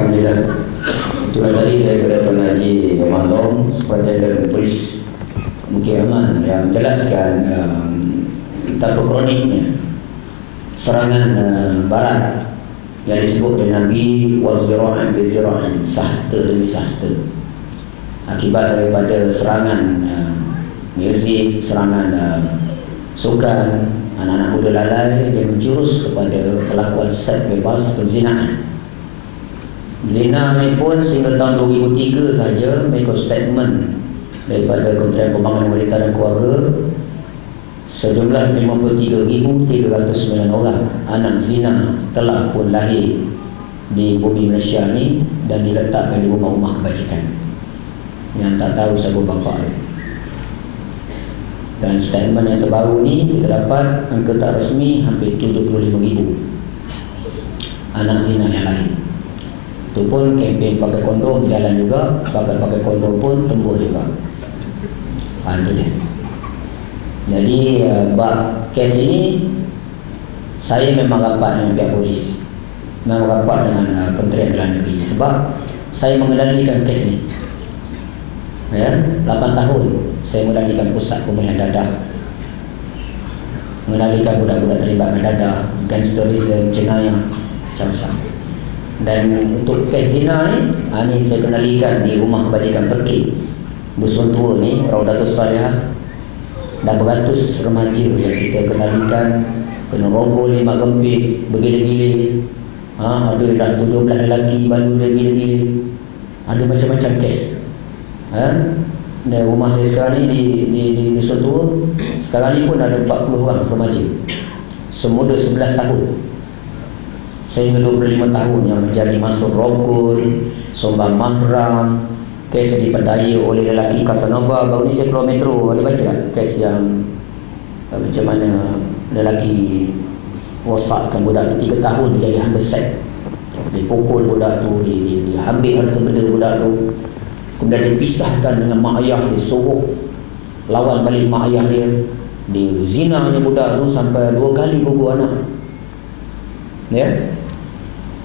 Alhamdulillah. Itulah tadi daripada Tuan Haji Malong, Superintendent Polis Bukit Aman yang menjelaskan betapa kroniknya serangan barat yang disebut dengan Nabi wazira'an bizira'an, sahasta demi sahasta, akibat daripada serangan muzik, serangan sukan, anak-anak muda lalai yang menjurus kepada pelakuan seks bebas, perzinaan. Zina ni pun sehingga tahun 2003 saja, mengikut statement daripada Kementerian Pembangunan Wanita dan Keluarga, sejumlah 53,309 orang anak zina telah pun lahir di bumi Malaysia ni dan diletakkan di rumah-rumah kebajikan yang tak tahu siapa bapa dia. Dan statement yang terbaru ni kita dapat angka tak rasmi hampir 75,000 anak zina yang lahir. Itu pun kempen pakai kondom jalan juga, pakai kondom pun tumbuh juga. Itu dia. Jadi bab kes ini saya memang rapat dengan pihak polis, memang rapat dengan Kementerian Dalam Negeri, sebab saya mengendalikan kes ini. Ya, 8 tahun saya mengendalikan pusat pemulihan dadah, mengendalikan budak-budak terlibat dengan dadah, gangsterisme, jenayah, macam-macam. Dan untuk kes zina ni saya kendalikan di rumah kebajikan Perkit Dusun Tua ni, Raudatus Salihah. Dah beratus remaja yang kita kendalikan, kena rogol 5 gempit, bergila-gila. Ada dah 17 lelaki baru dia gila-gila. Ada macam-macam kes. Dan rumah saya sekarang ni di Dusun Tua, sekarang ni pun ada 40 orang remaja, semuda 11 tahun sehingga 25 tahun yang menjadi masuk rogol, sombang mahram, kes diperdaya oleh lelaki Casanova. Baru ni saya keluar metro, ada baca tak kes yang macam mana lelaki rosakkan budak tu 3 tahun menjadi hamba seks, dipukul budak tu, diambil harta benda budak tu, kemudian dipisahkan dengan mak ayah, disuruh lawan balik mak ayah dia, dizinanya budak tu sampai 2 kali gugur anak. Ya.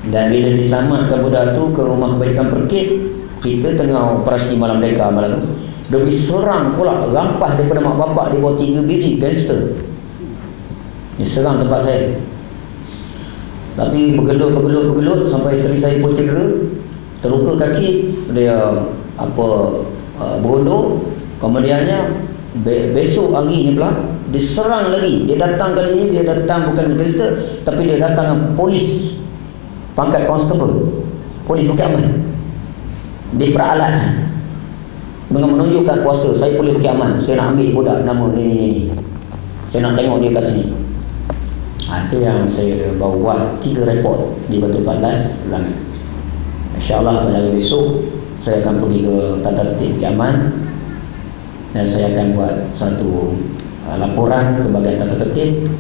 Dan bila diselamatkan budak tu ke rumah kebajikan Perkit, kita tengah operasi malam merdeka malam tu, dia diserang pula, rampas daripada mak bapak dia bawa 3 biji gangster. Dia serang tempat saya. Tapi bergelut sampai isteri saya pun cedera, terluka kaki, dia berundur. Kemudiannya besok hari ni pula diserang lagi. Dia datang kali ni, dia datang bukan gangster, tapi dia datang dengan polis pangkat constable, polis Bukit Aman. Diperalatkan dengan menunjukkan kuasa, saya polis Bukit Aman, saya nak ambil budak nama ni, saya nak tengok dia kat sini. Itu yang saya baru buat 3 report di Batu 14 ulangan. InsyaAllah pada hari besok saya akan pergi ke Tata Tertib Bukit Aman dan saya akan buat satu laporan ke bahagian Tata Tertib,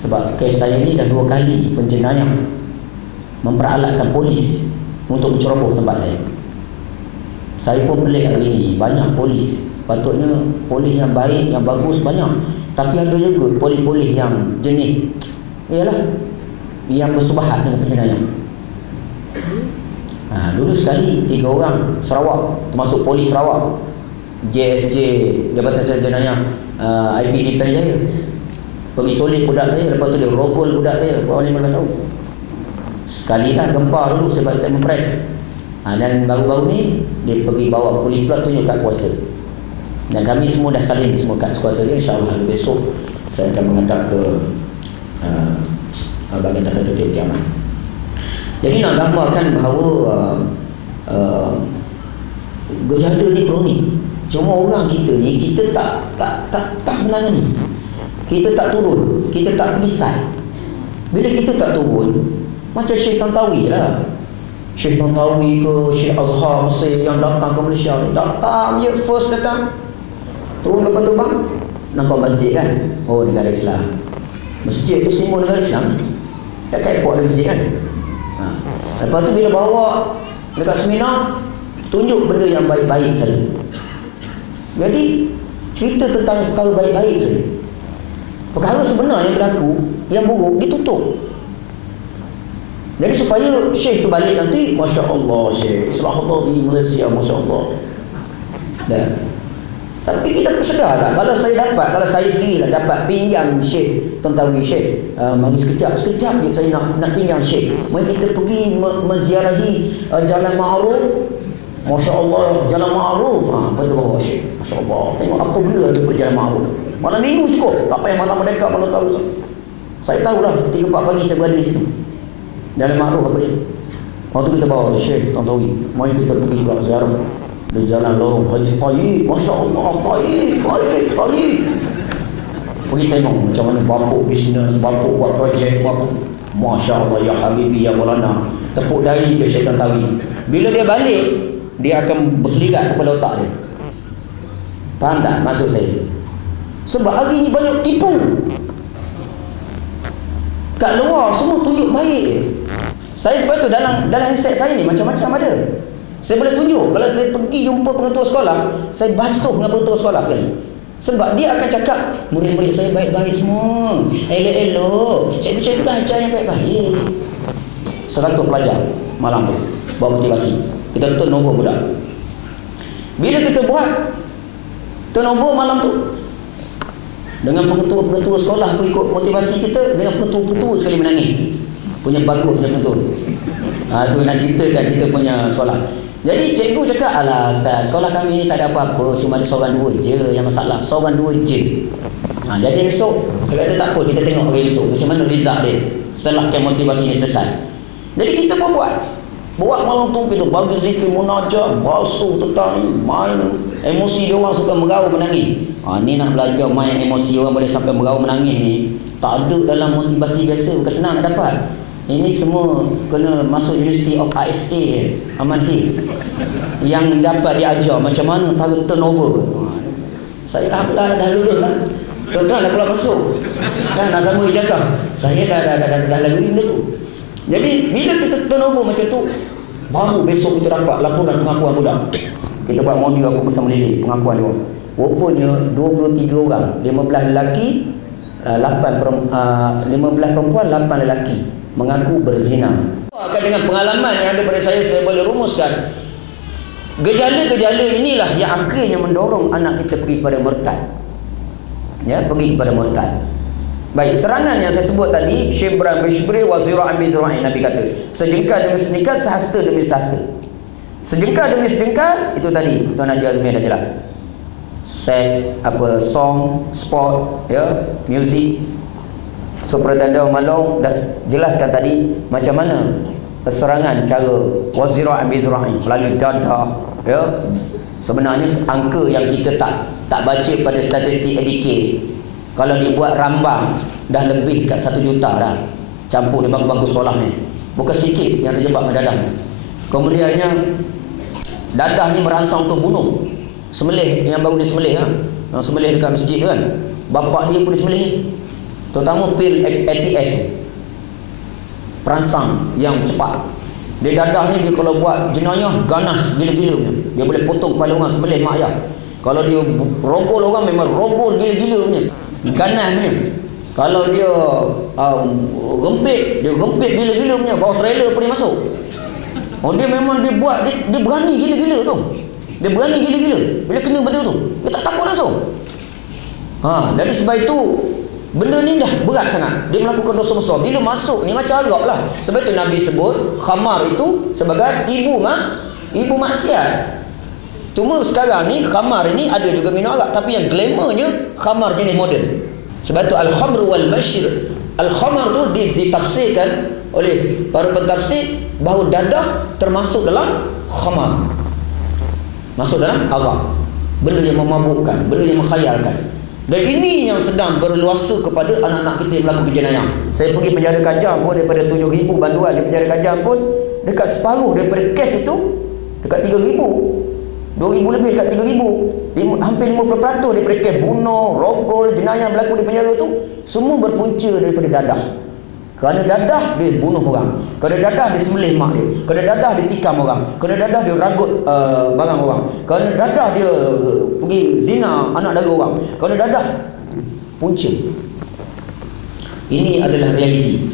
sebab kes saya ni dah 2 kali penjenayah memperalatkan polis untuk menceroboh tempat saya. Saya pun pelik hari ini, banyak polis, patutnya polis yang baik, yang bagus banyak, tapi ada juga polis-polis yang jenis yang bersubahat dengan penjenayah. Dulu sekali 3 orang Sarawak, termasuk polis Sarawak, JSJ, Jabatan Serta Jenayah IPD Pilihan Jaya, pergi colik budak saya, lepas tu dia rogol budak saya bawah 15 tahun. Sekali dah gempa dulu sebab statement press. Dan baru-baru ni dia pergi bawa polis pula, tunjuk kat kuasa. Dan kami semua dah salin semua kat kuasa dia. InsyaAllah besok saya akan menghadap ke bahagian Tata Tertib Bukit Aman. Jadi nak gambarkan bahawa gejala ni kronik. Cuma orang kita ni, kita tak menangani. Kita tak turun, kita tak perisai. Bila kita tak turun, macam Syekh Tantawi lah, Syekh Tantawi ke Syekh Azhar Mesir yang datang ke Malaysia ni, datang je, first datang, turun ke Batu Bang, nampak masjid kan, oh negara Islam. Masjid tu simbol negara Islam, kat airport ada masjid kan. Lepas tu bila bawa dekat seminar, tunjuk benda yang baik-baik saja. Jadi cerita tentang perkara baik-baik saja. Perkara sebenar yang berlaku, yang buruk ditutup. Jadi supaya Syekh tu balik nanti, Masya Allah Syekh, Islah di Malaysia, Masya Allah. Dah. Tapi kita sedar tak, kalau saya sendiri lah dapat pinjam Syekh Tontawi, Syekh mari sekejap saya nak pinjam Syekh, mari kita pergi menziarahi Jalan Ma'ruf. Masya Allah, Jalan Ma'ruf. Betul bawa Syekh, Masya Allah, tengok apa benda ada pada Jalan Ma'ruf. Malam minggu cukup, tak payah malam merdeka, malam tahu. Saya tahulah 3-4 pagi saya berada di situ. Jalan Ma'ruf apa dia. Waktu kita bawa Syekh Tontawi, mari kita pergi pula ziarah di Jalan Lorong Haji Tayyib. Masya Allah, Tayyib. Pergi tengok macam mana bapuk bisnes, bapuk buat projek, bapuk. Masya Allah, ya Habibi, ya Maulana. Tepuk dahi ke Syekh Tontawi. Bila dia balik, dia akan berseligat kepala otak dia. Faham tak maksud saya? Sebab hari ni banyak tipu. Kat luar semua tunjuk baik je. Saya sebab tu dalam handset saya ni macam-macam ada. Saya boleh tunjuk. Kalau saya pergi jumpa pengetua sekolah, saya basuh dengan pengetua sekolah sekali. Sebab dia akan cakap, murid-murid saya baik-baik semua, elok-elok, cikgu-cikgu dah ajar yang baik-baik. 100 pelajar malam tu buat motivasi. Kita turnover budak. Bila kita buat turnover malam tu, dengan pengetua-pengetua sekolah pun ikut motivasi kita, dengan pengetua-pengetua sekali menangis. Punya bagus punya pengetua. Tu nak ceritakan kita punya sekolah. Jadi cikgu cakap, alah Ustaz, sekolah kami ni tak ada apa-apa, cuma ada seorang dua je yang masalah, seorang dua je. Jadi esok, dia kata tak apa, kita tengok hari esok macam mana result dia setelah camp motivasi ni selesai. Jadi kita pun buat malam tu, kita bagi zikir, munajat, basuh tentang ni, main emosi dia orang sampai merau menangis. Ni nak belajar main emosi orang boleh sampai merau menangis ni, tak ada dalam motivasi biasa, bukan senang nak dapat. Ini semua kena masuk University of ISA, Aman Hill, yang dapat diajar macam mana cara turnover. Saya dah lulus lah, tuan-tuan dah pula masuk nak sama ijazah. Saya dah lalui benda tu. Jadi bila kita turnover macam tu, baru besok kita dapat laporan pengakuan budak. Kita buat modul apa bersama Lili, pengakuan dia. Rupanya 23 orang, 15 lelaki, 15 perempuan, 8 lelaki mengaku berzina. Dengan pengalaman yang ada pada saya boleh rumuskan gejala-gejala inilah yang akhirnya mendorong anak kita pergi kepada murtad. Pergi kepada murtad. Baik, serangan yang saya sebut tadi, syibran bishbri wa zira'an bi zira'in, Nabi kata, sejengkal demi sejengkal, sehasta demi sehasta. Sejengkal demi sejengkal, itu tadi Tuan Haji Azmi dah jelas. Set, song, sport, music. So Pertanda Malong dah jelaskan tadi macam mana serangan cara wazira'an bi zira'in melalui dadah. Sebenarnya angka yang kita tak baca pada statistik edikit, kalau dibuat rambang dah lebih kat 1 juta dah campur di bangku-bangku sekolah ni. Bukan sikit yang terjebak dengan dadah ni. Kemudiannya dadah ni merangsang untuk bunuh. Sembelih yang baru ni sembelih, yang sembelih dekat masjid kan, bapak dia pun disembelih. Terutama pil ATS, perangsang yang cepat. Dia dadah ni, dia kalau buat jenayah ganas gila-gila punya. Dia boleh potong kepala orang, sembelih mak ayah. Kalau dia rogol orang, memang rogol gila-gila punya, ganas punya. Kalau dia rempit gila-gila punya, bawa trailer pun dia masuk. Dia memang dia buat, dia berani gila-gila tu. Dia berani gila-gila. Bila kena benda tu, dia tak takut langsung. Jadi sebab itu benda ni dah berat sangat. Dia melakukan dosa besar. Bila masuk ni macam Arab lah. Sebab itu Nabi sebut khamar itu sebagai ibu maksiat. Cuma sekarang ni khamar ni ada juga minum arak, tapi yang glamournya khamar jenis moden. Sebab itu al-khamr wal masyir. Al-khamar tu ditafsirkan oleh para pentafsir bahawa dadah termasuk dalam khamar. Masuk dalam arak. Benda yang memabukkan, benda yang menkhayalkan. Dan ini yang sedang berluasa kepada anak-anak kita yang melakukan jenayah. Saya pergi penjara Kajang pun, daripada 7,000 banduan di penjara Kajang pun, dekat separuh daripada kes itu, dekat 3,000, 2,000 lebih dekat 3,000, hampir 50% daripada kes bunuh, rogol, jenayah berlaku di penjara tu, semua berpunca daripada dadah. Kerana dadah dia bunuh orang, kerana dadah dia sembelih mak dia, kerana dadah dia tikam orang, kerana dadah dia ragut barang orang, kerana dadah dia pergi zina anak dara orang, kerana dadah punca. Ini adalah realiti.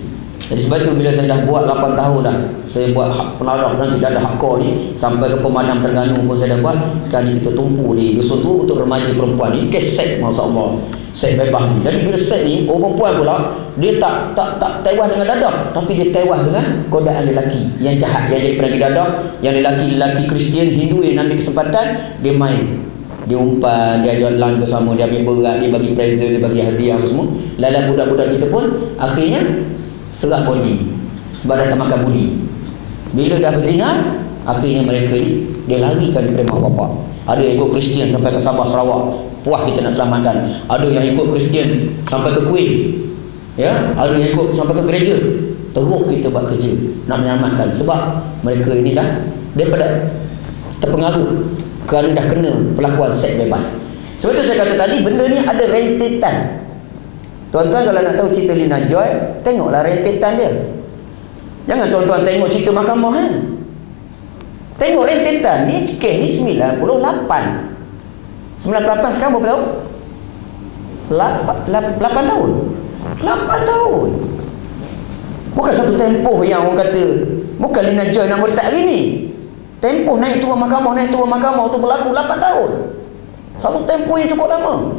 Jadi sebab itu bila saya dah buat 8 tahun dah, saya buat penaraf nanti dah ada hardcore ni, sampai ke Pemadam Terengganu pun saya dah buat. Sekarang ni kita tumpu di dusun tu untuk remaja perempuan ni, kes seks, masya-Allah. Seks bebas ni. Jadi bila seks ni, orang perempuan pula dia tak tewas dengan dadah, tapi dia tewas dengan godaan lelaki yang jahat, yang jadi penagih dadah, yang lelaki Kristian, Hindu yang ambil kesempatan, dia main. Dia umpan, dia jalan bersama, dia ambil berat, dia bagi present, dia bagi hadiah semua. Lala budak-budak kita pun akhirnya serah body sebab dah tak makan budi. Bila dah berzina, akhirnya mereka ni dia larikan daripada mak bapak. Ada yang ikut Kristian sampai ke Sabah, Sarawak, puas kita nak selamatkan. Ada yang ikut Kristian sampai ke Kuwait, ya, ada yang ikut sampai ke gereja. Teruk kita buat kerja nak menyelamatkan, sebab mereka ini dah daripada terpengaruh kerana dah kena pelakuan seks bebas. Sebab itu saya kata tadi, benda ni ada rentetan. Tuan-tuan kalau nak tahu cerita Lina Joy, tengoklah rentetan dia. Jangan tuan-tuan tengok cerita mahkamah ni. Tengok rentetan ni. Kes ni 98 sekarang berapa tahun? 8 tahun. 8 tahun. Bukan satu tempoh yang orang kata, bukan Lina Joy nak murtad hari ni. Tempoh naik turun mahkamah tu berlaku 8 tahun. Satu tempoh yang cukup lama.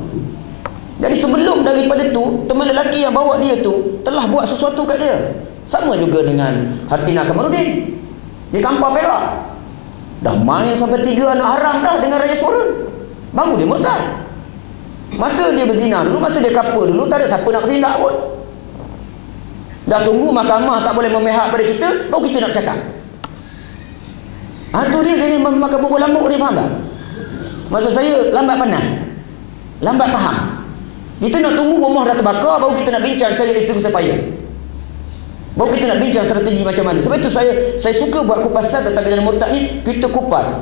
Jadi sebelum daripada tu, teman lelaki yang bawa dia tu telah buat sesuatu kat dia. Sama juga dengan Hartinah Kamarudin di Kampar Perak. Dah main sampai 3 anak haram dah dengan Raja Suara. Baru dia murtad. Masa dia berzina dulu, masa dia couple dulu, tak ada siapa nak bertindak pun. Dah tunggu mahkamah tak boleh memihak pada kita, baru kita nak bercakap. Tu dia ni makan bubur lambuk ni, faham tak? Maksud saya lambat pandai, lambat faham. Kita nak tunggu rumah dah terbakar, baru kita nak bincang cari extinguisher fire. Baru kita nak bincang strategi macam mana. Sebab itu saya suka buat kupasan tentang kejadian murtad ni. Kita kupas.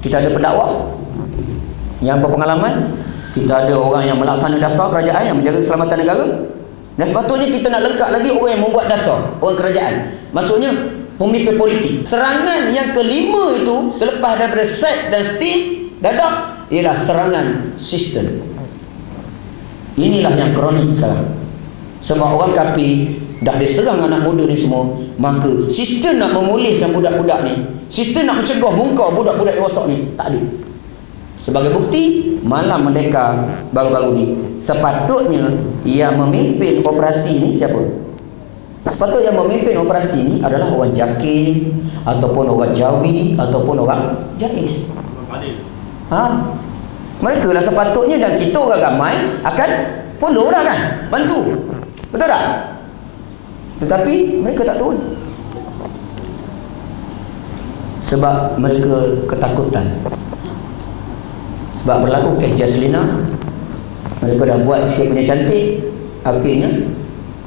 Kita ada pendakwa yang berpengalaman, kita ada orang yang melaksana dasar kerajaan, yang menjaga keselamatan negara, dan sepatutnya kita nak lengkap lagi orang yang membuat dasar, orang kerajaan. Maksudnya pemimpin politik. Serangan yang kelima itu selepas daripada seks dan steam dadah ialah serangan sistem. Inilah yang kronik sekarang. Sebab orang kafir dah diserang anak muda ni semua, maka sistem nak memulihkan budak-budak ni, sistem nak mencegah muka budak-budak rosak ni, tak ada. Sebagai bukti, Malam Merdeka baru-baru ni, sepatutnya yang memimpin operasi ni siapa? Sepatutnya yang memimpin operasi ni adalah orang Jakir, ataupun orang Jawi, ataupun orang Jais. Mereka lah sepatutnya, dan kita orang ramai akan follow dah kan, bantu. Betul tak? Tetapi mereka tak turun. Sebab mereka ketakutan. Sebab berlaku kes Jaslina, mereka dah buat sikit punya cantik, akhirnya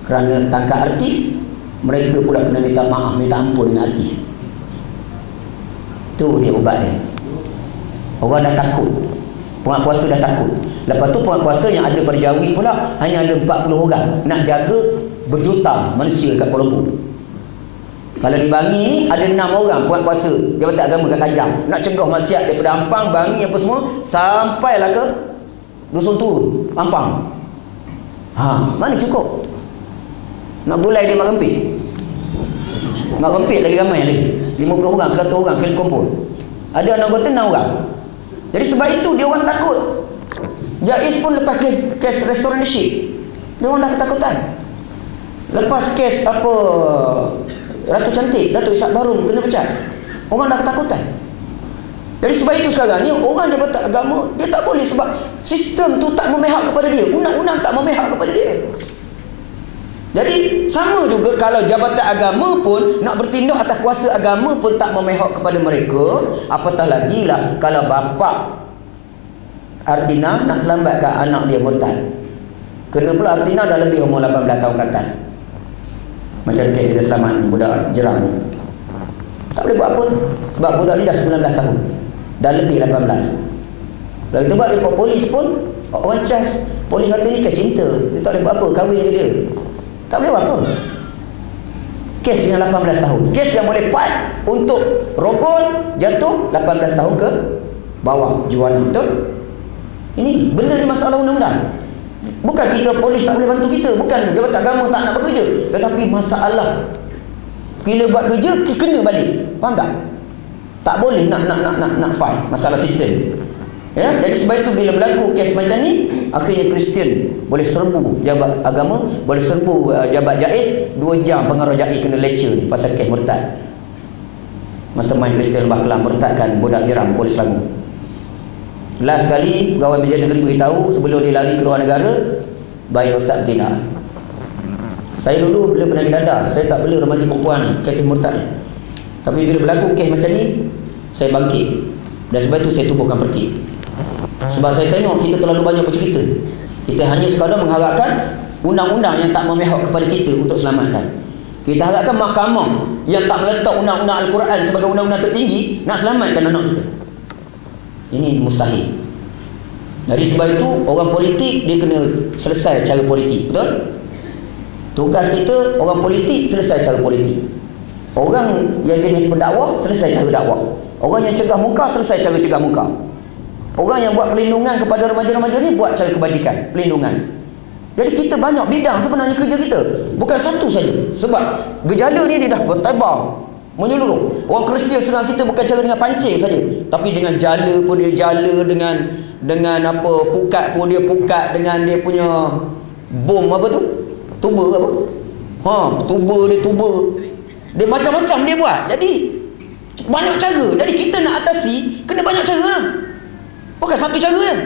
kerana tangkap artis, mereka pula kena minta maaf, minta ampun dengan artis. Itu dia ubat dia. Orang dah takut, penguatkuasa dah takut. Lepas tu penguatkuasa yang ada pada Jawi pula hanya ada 40 orang nak jaga berjuta manusia kat Kuala Lumpur. Kalau di Bangi ni ada 6 orang penguatkuasa Jabatan Agama kat Kajang nak cegah maksiat daripada Ampang, Bangi apa semua sampailah ke Dusun Turun, Ampang. Mana cukup? Nak gulai dia Mak Rempit. Mak Rempit lagi ramai lagi. 50 orang, 100 orang sekali kumpul. Ada anak anggota 6 orang. Jadi sebab itu dia orang takut. Jais pun lepas kes restoran Syik, dia orang dah ketakutan. Lepas kes apa Ratu Cantik, Datuk Ishak Barum kena pecat, orang dah ketakutan. Jadi sebab itu sekarang ni orang Jabatan Agama dia tak boleh, sebab sistem tu tak memihak kepada dia, undang-undang tak memihak kepada dia. Jadi sama juga kalau Jabatan Agama pun nak bertindak atas kuasa agama pun tak memihak kepada mereka, apatah lagi lah kalau bapa Artina nak selamatkan anak dia murtad. Kena pula Artina dah lebih umur 18 tahun ke atas. Macam kes dia selamat ni, budak Jerang ni. Tak boleh buat apa, sebab budak ni dah 19 tahun, dah lebih 18. Kalau kita buat report polis pun, orang cas, polis kata ni kes cinta, dia tak boleh buat apa, kahwin je dia. Tak boleh buat apa. Kes yang 18 tahun, kes yang boleh fight untuk rogol jatuh 18 tahun ke bawah jualan, betul? Ini benda ni masalah undang-undang. Bukan kita polis tak boleh bantu kita, bukan jabatan agama tak nak bekerja, tetapi masalah bila buat kerja kena balik. Faham tak? Tak boleh nak fight masalah sistem. Ya, jadi sebab itu bila berlaku kes macam ni, akhirnya Kristian boleh serbu jabat agama, boleh serbu jabat JAIS. 2 jam pengarah JAIS kena lecture ni pasal kes murtad. Mastermind Kristian Lembah Kelang murtadkan budak Jeram Kuala Selangor. Last sekali pegawai Meja Negeri beritahu sebelum dia lari ke luar negara, baik Ustaz tidak. Saya dulu bila pernah dada, saya tak bela remaja perempuan ni, kes murtad ni. Tapi bila berlaku kes macam ni, saya bangkit. Dan sebab itu saya tubuhkan perkit. Sebab saya tengok kita terlalu banyak bercerita. Kita hanya sekadar mengharapkan undang-undang yang tak memihak kepada kita untuk selamatkan. Kita harapkan mahkamah yang tak meletak undang-undang Al-Quran sebagai undang-undang tertinggi nak selamatkan anak kita. Ini mustahil. Jadi sebab itu orang politik dia kena selesai cara politik. Betul? Tugas kita orang politik selesai cara politik. Orang yang jenis pendakwah selesai cara dakwah. Orang yang cegah muka selesai cara cegah muka. Orang yang buat perlindungan kepada remaja-remaja ni buat cara kebajikan, perlindungan. Jadi kita banyak bidang sebenarnya kerja kita. Bukan satu saja. Sebab gejala ni dia dah bertebar, menyeluruh. Orang Kristian serang kita bukan cara dengan pancing saja, tapi dengan jala pun dia jala, dengan apa, pukat pun dia pukat, dengan dia punya bom apa tu? Tuba apa? Tuba. Dia macam-macam dia buat. Jadi banyak cara. Jadi kita nak atasi kena banyak cara lah. Bukan satu cara kan.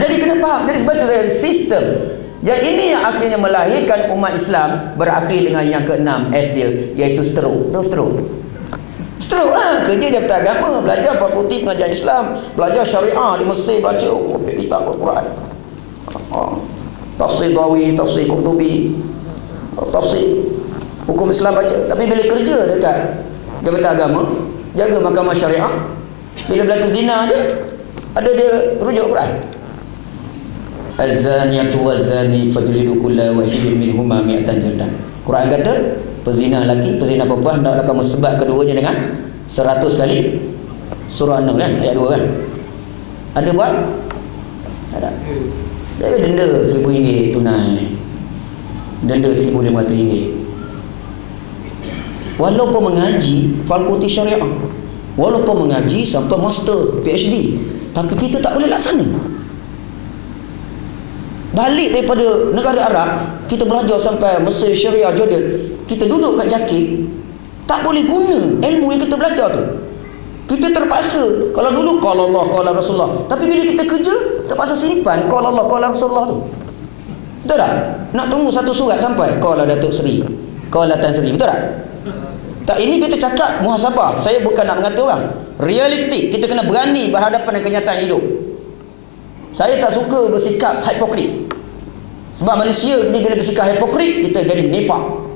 Jadi kena faham. Jadi sebab itu sistem. Jadi ini yang akhirnya melahirkan umat Islam berakhir dengan yang ke-6 S dia, iaitu stroke. Tahu stroke? Stroke lah. Kerja jabatan agama, belajar fakulti pengajian Islam, belajar syariah di Mesir, baca kitab Al-Quran, tafsir Dawi, tafsir Qurtubi, tafsir hukum Islam baca. Tapi bila kerja dekat jabatan agama, jaga mahkamah syariah, bila berlaku zina je ada dia rujuk Quran. Az-zaniyatu waz-zani fajlidu kulla wahidin minhuma mi'atan jaldah. Quran kata pezina lelaki, pezina perempuan hendaklah kamu sebat keduanya dengan 100 kali. Surah An-Nahl kan, ayat 2 kan. Ada buat? Tak ada. Tapi denda RM1,000 tunai. Denda RM1,500. Walaupun mengaji fakulti syariah, walaupun mengaji sampai master, PhD, tapi kita tak boleh laksana. Balik daripada negara Arab, kita belajar sampai Mesir, Syria, Jordan, kita duduk kat JAKIM, tak boleh guna ilmu yang kita belajar tu. Kita terpaksa, kalau dulu qala Allah, qala Rasulullah, tapi bila kita kerja terpaksa simpan qala Allah, qala Rasulullah tu. Betul tak? Nak tunggu satu surat sampai qala Datuk Seri, qala Tan Sri, betul tak? Tak, ini kita cakap muhasabah. Saya bukan nak mengata orang. Realistik, kita kena berani berhadapan dengan kenyataan hidup. Saya tak suka bersikap hipokrit. Sebab manusia ni bila bersikap hipokrit, kita jadi nifaq,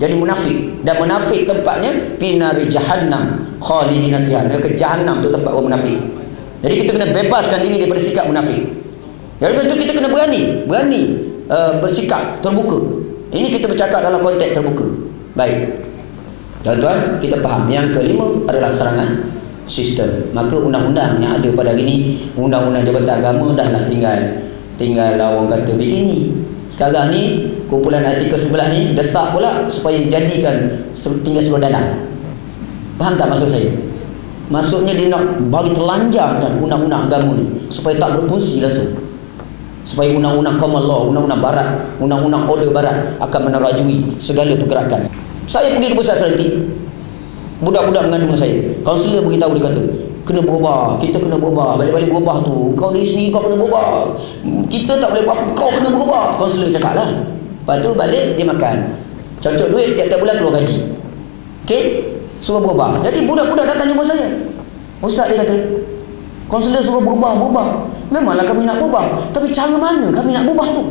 jadi munafik. Dan munafik tempatnya pinari jahannam khalidina fiha. Neraka jahannam tu tempat orang munafik. Jadi kita kena bebaskan diri daripada sikap munafik. Dari itu kita kena berani bersikap terbuka. Ini kita bercakap dalam konteks terbuka. Baik, tuan-tuan, kita faham. Yang kelima adalah serangan sistem. Maka undang-undang yang ada pada hari ini, undang-undang jabatan agama dah lah tinggal orang kata bikini. Sekarang ni kumpulan artikel sebelah ni desak pula supaya jadikan tinggal seluruh dalam. Faham tak maksud saya? Maksudnya dia nak bagi telanjangkan undang-undang agama ni supaya tak berfungsi langsung. Supaya undang-undang common law, undang-undang barat, undang-undang order barat akan menerajui segala pergerakan. Saya pergi ke pusat serentik, budak-budak mengandung saya, kaunselor beritahu, dia kata kena berubah, kita kena berubah, balik-balik berubah tu, kau ni sendiri kau kena berubah, kita tak boleh buat apa, kau kena berubah. Kaunselor cakap lah. Lepas tu balik dia makan, cocok duit tiap-tiap bulan keluar gaji, okay? Suruh berubah. Jadi budak-budak datang jumpa saya, ustaz, dia kata kaunselor suruh berubah. Memanglah kami nak berubah, tapi cara mana kami nak berubah tu?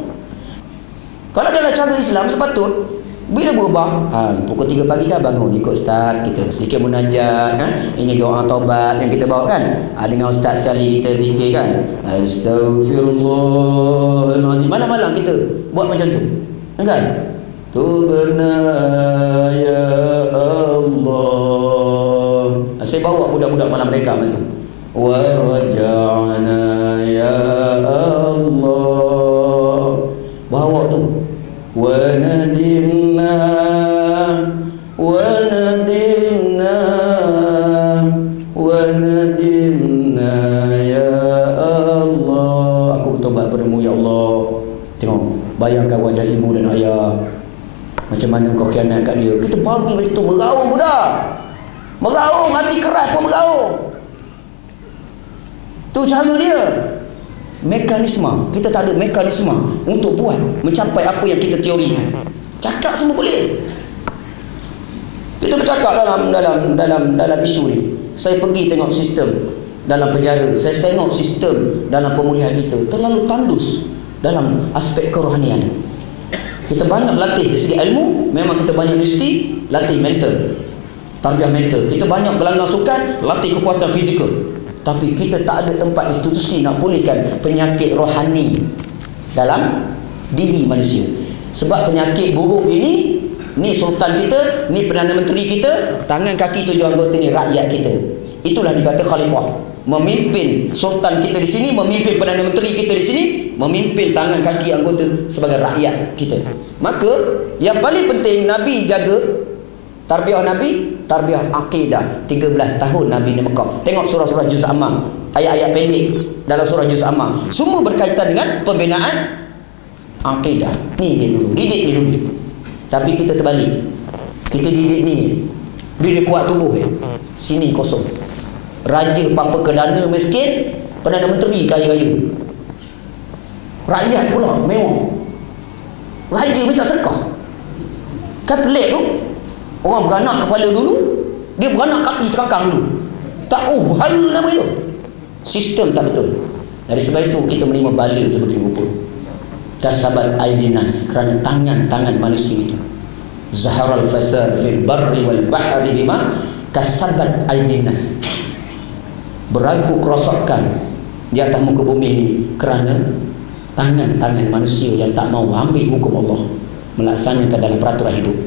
Kalau dalam cara Islam sepatut bila berubah, pukul 3 pagi kan bangun, ikut ustaz, kita zikir munajat, ini doa taubat yang kita bawa kan, dengan ustaz sekali kita zikir kan, astaghfirullahalazim, malam-malam kita buat macam tu kan, tubna ya Allah. Saya bawa budak-budak malam mereka macam tu, wa raja'na ya Allah. macam mana kau khianat kat dia. Kita bagi macam tu, meraung budak. Meraung, hati keras pun meraung. Tu cara dia. Mekanisme, kita tak ada mekanisme untuk buat mencapai apa yang kita teorikan. Cakap semua boleh. Kita bercakap dalam isu ni. Saya pergi tengok sistem dalam penjara, saya tengok sistem dalam pemulihan kita terlalu tandus dalam aspek kerohanian. Kita banyak latih dari segi ilmu, memang kita banyak mesti latih mental, tarbiyah mental. Kita banyak gelanggang sukan, latih kekuatan fizikal. Tapi kita tak ada tempat institusi nak pulihkan penyakit rohani dalam diri manusia. Sebab penyakit buruk ini, ni sultan kita, ni Perdana Menteri kita, tangan kaki tujuh anggota ni rakyat kita. Itulah dikata khalifah. Memimpin sultan kita di sini, memimpin Perdana Menteri kita di sini, memimpin tangan kaki anggota sebagai rakyat kita. Maka yang paling penting Nabi jaga tarbiyah Nabi, tarbiyah akidah. 13 tahun Nabi di Mekah. Tengok surah-surah Juz Ammah, ayat-ayat pendek dalam surah Juz Ammah, semua berkaitan dengan pembinaan akidah. Ni dia dulu, didik dia dulu. Tapi kita terbalik. Kita didik ni, dia kuat tubuh sini kosong. Raja papa kedana miskin, Perdana Menteri kaya-kaya. Rakyat pula mewah. Raja minta sedekah. Kan pelik tu. Orang beranak kepala dulu, dia beranak kaki terangkang dulu. Tak hara nama itu. Sistem tak betul. Dari sebab itu kita menerima bala seperti rupa. Kasabat aydin nas, kerana tangan-tangan manusia itu. Zaharal fasad fil barri wal bahri bima kasabat aydin nas. Berlaku kerosakan di atas muka bumi ini kerana tangan-tangan manusia yang tak mau ambil hukum Allah, melaksanakan dalam peraturan hidup,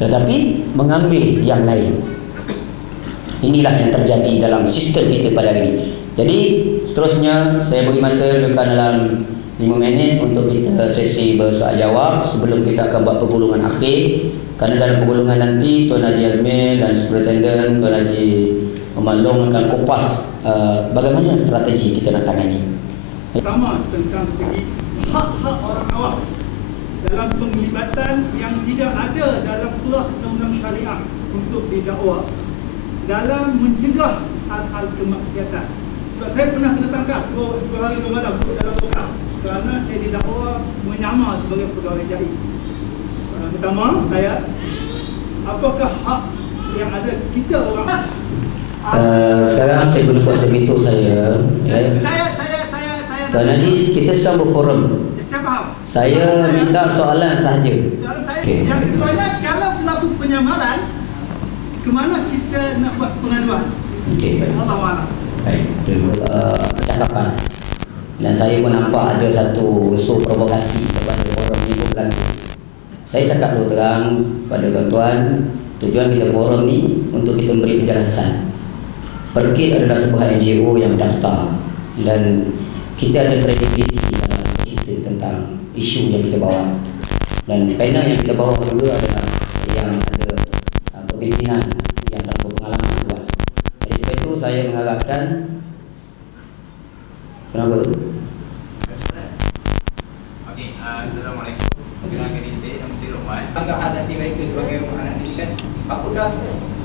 tetapi mengambil yang lain. Inilah yang terjadi dalam sistem kita pada hari ini. Jadi seterusnya saya beri masa lebih dalam 5 minit untuk kita sesi bersoal jawab sebelum kita akan buat pergulungan akhir. Kerana dalam pergulungan nanti Tuan Haji Azmil dan Superintendent Tuan Haji Muhammad Long akan kupas bagaimana strategi kita nak tangani. Pertama tentang segi hak-hak orang awam dalam penglibatan yang tidak ada dalam kelas undang-undang syariah untuk didakwa dalam mencegah hal-hal kemaksiatan. Sebab saya pernah kena tangkap 2 hari 2 malam dalam program kerana saya didakwa menyamar sebagai pegawai JAIS. Pertama, apakah hak yang ada kita orang? Sekarang saya guna kuasa veto saya. Tuan Haji, kita sekarang berforum. Saya faham. Saya minta soalan sahaja. Soalan saya, Okay. yang kedua, kalau berlaku penyamaran, ke mana kita nak buat pengaduan? Okey, baik. Allah Ta'ala. Baik, itu percakapan. Dan saya pun nampak ada satu unsur provokasi kepada forum ini berlaku. Saya cakap terus terang pada tuan-tuan, tujuan kita forum ni untuk kita memberi penjelasan. Perkit adalah sebuah NGO yang daftar dan kita ada kredibiliti dalam cerita tentang isu yang kita bawa. Dan panel yang kita bawa juga adalah yang ada kepimpinan yang telah berpengalaman luas. Jadi sebab itu saya mengharapkan. Kenapa tu? Okey, Assalamualaikum. Perkenalkan diri saya, nama saya Rohman. Anggap hak asasi mereka sebagai anak pendidikan, apakah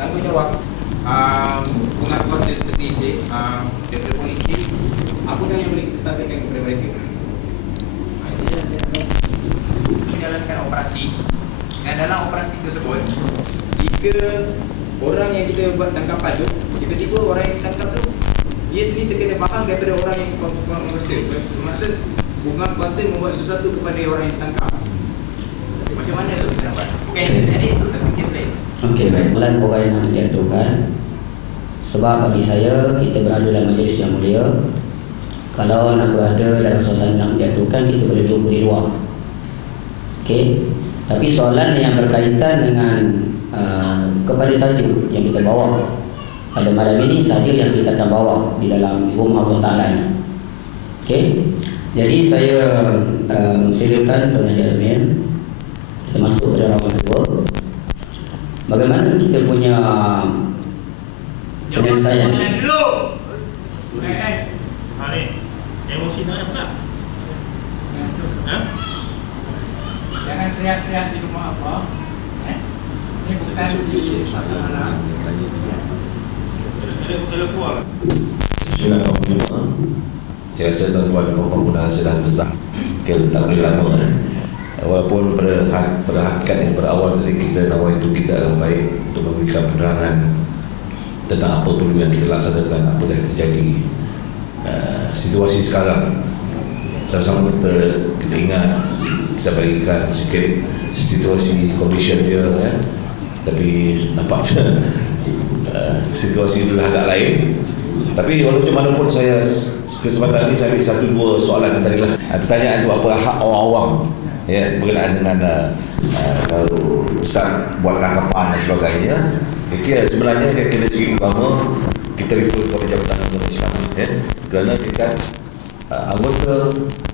tanggungjawab pengakuan seperti daripada polisi, apakah yang boleh kita sampaikan kepada mereka? Menjalankan operasi, dan dalam operasi tersebut, jika orang yang kita buat tangkapan tu, tiba-tiba orang yang ditangkap tu dia sendiri terkena faham daripada orang yang kuasa. Maksud bukan kuasa membuat sesuatu kepada orang yang ditangkap. Macam mana tu kita dapat? Bukan yang terjadi itu, tapi kes lain. Okey, baik. Pelan orang yang nak diaturkan. Sebab bagi saya, kita berada dalam majlis yang mulia. Kalau nak berada dalam suasana yang diaturkan, kita boleh jumpa di luar. Okey. Tapi soalan yang berkaitan dengan kepada tajuk yang kita bawa pada malam ini saja yang kita akan bawa di dalam rumah Allah Ta'ala. Okey. Jadi saya silakan Tuan Haji Azmil. Kita masuk pada rawan kedua. Bagaimana kita punya penyelesaian? Dulu. Mari. Emosi sangat besar. Jangan teriak-teriak di rumah apa. Ini bukan di sana. Kalau keluar. Saya rasa tuan-tuan dan puan-puan sedang besar. Okay, tak boleh lama. Walaupun pada hakikatnya pada awal tadi kita nawai itu kita adalah baik untuk memberikan penerangan tentang apa perlu yang kita laksanakan, apa dah terjadi situasi sekarang. Sama-sama kita ingat, saya bagikan sikit situasi condition dia ya. Tapi nampaknya situasi itu agak lain. Tapi walaupun mana pun saya kesempatan ini saya ambil satu dua soalan tadi lah. Pertanyaan itu apa hak orang awam ya berkenaan dengan kalau Ustaz buat tangkapan dan sebagainya. Kira sebenarnya dari segi agama kita refer kepada Jabatan Agama Islam ya. Kerana kita anggota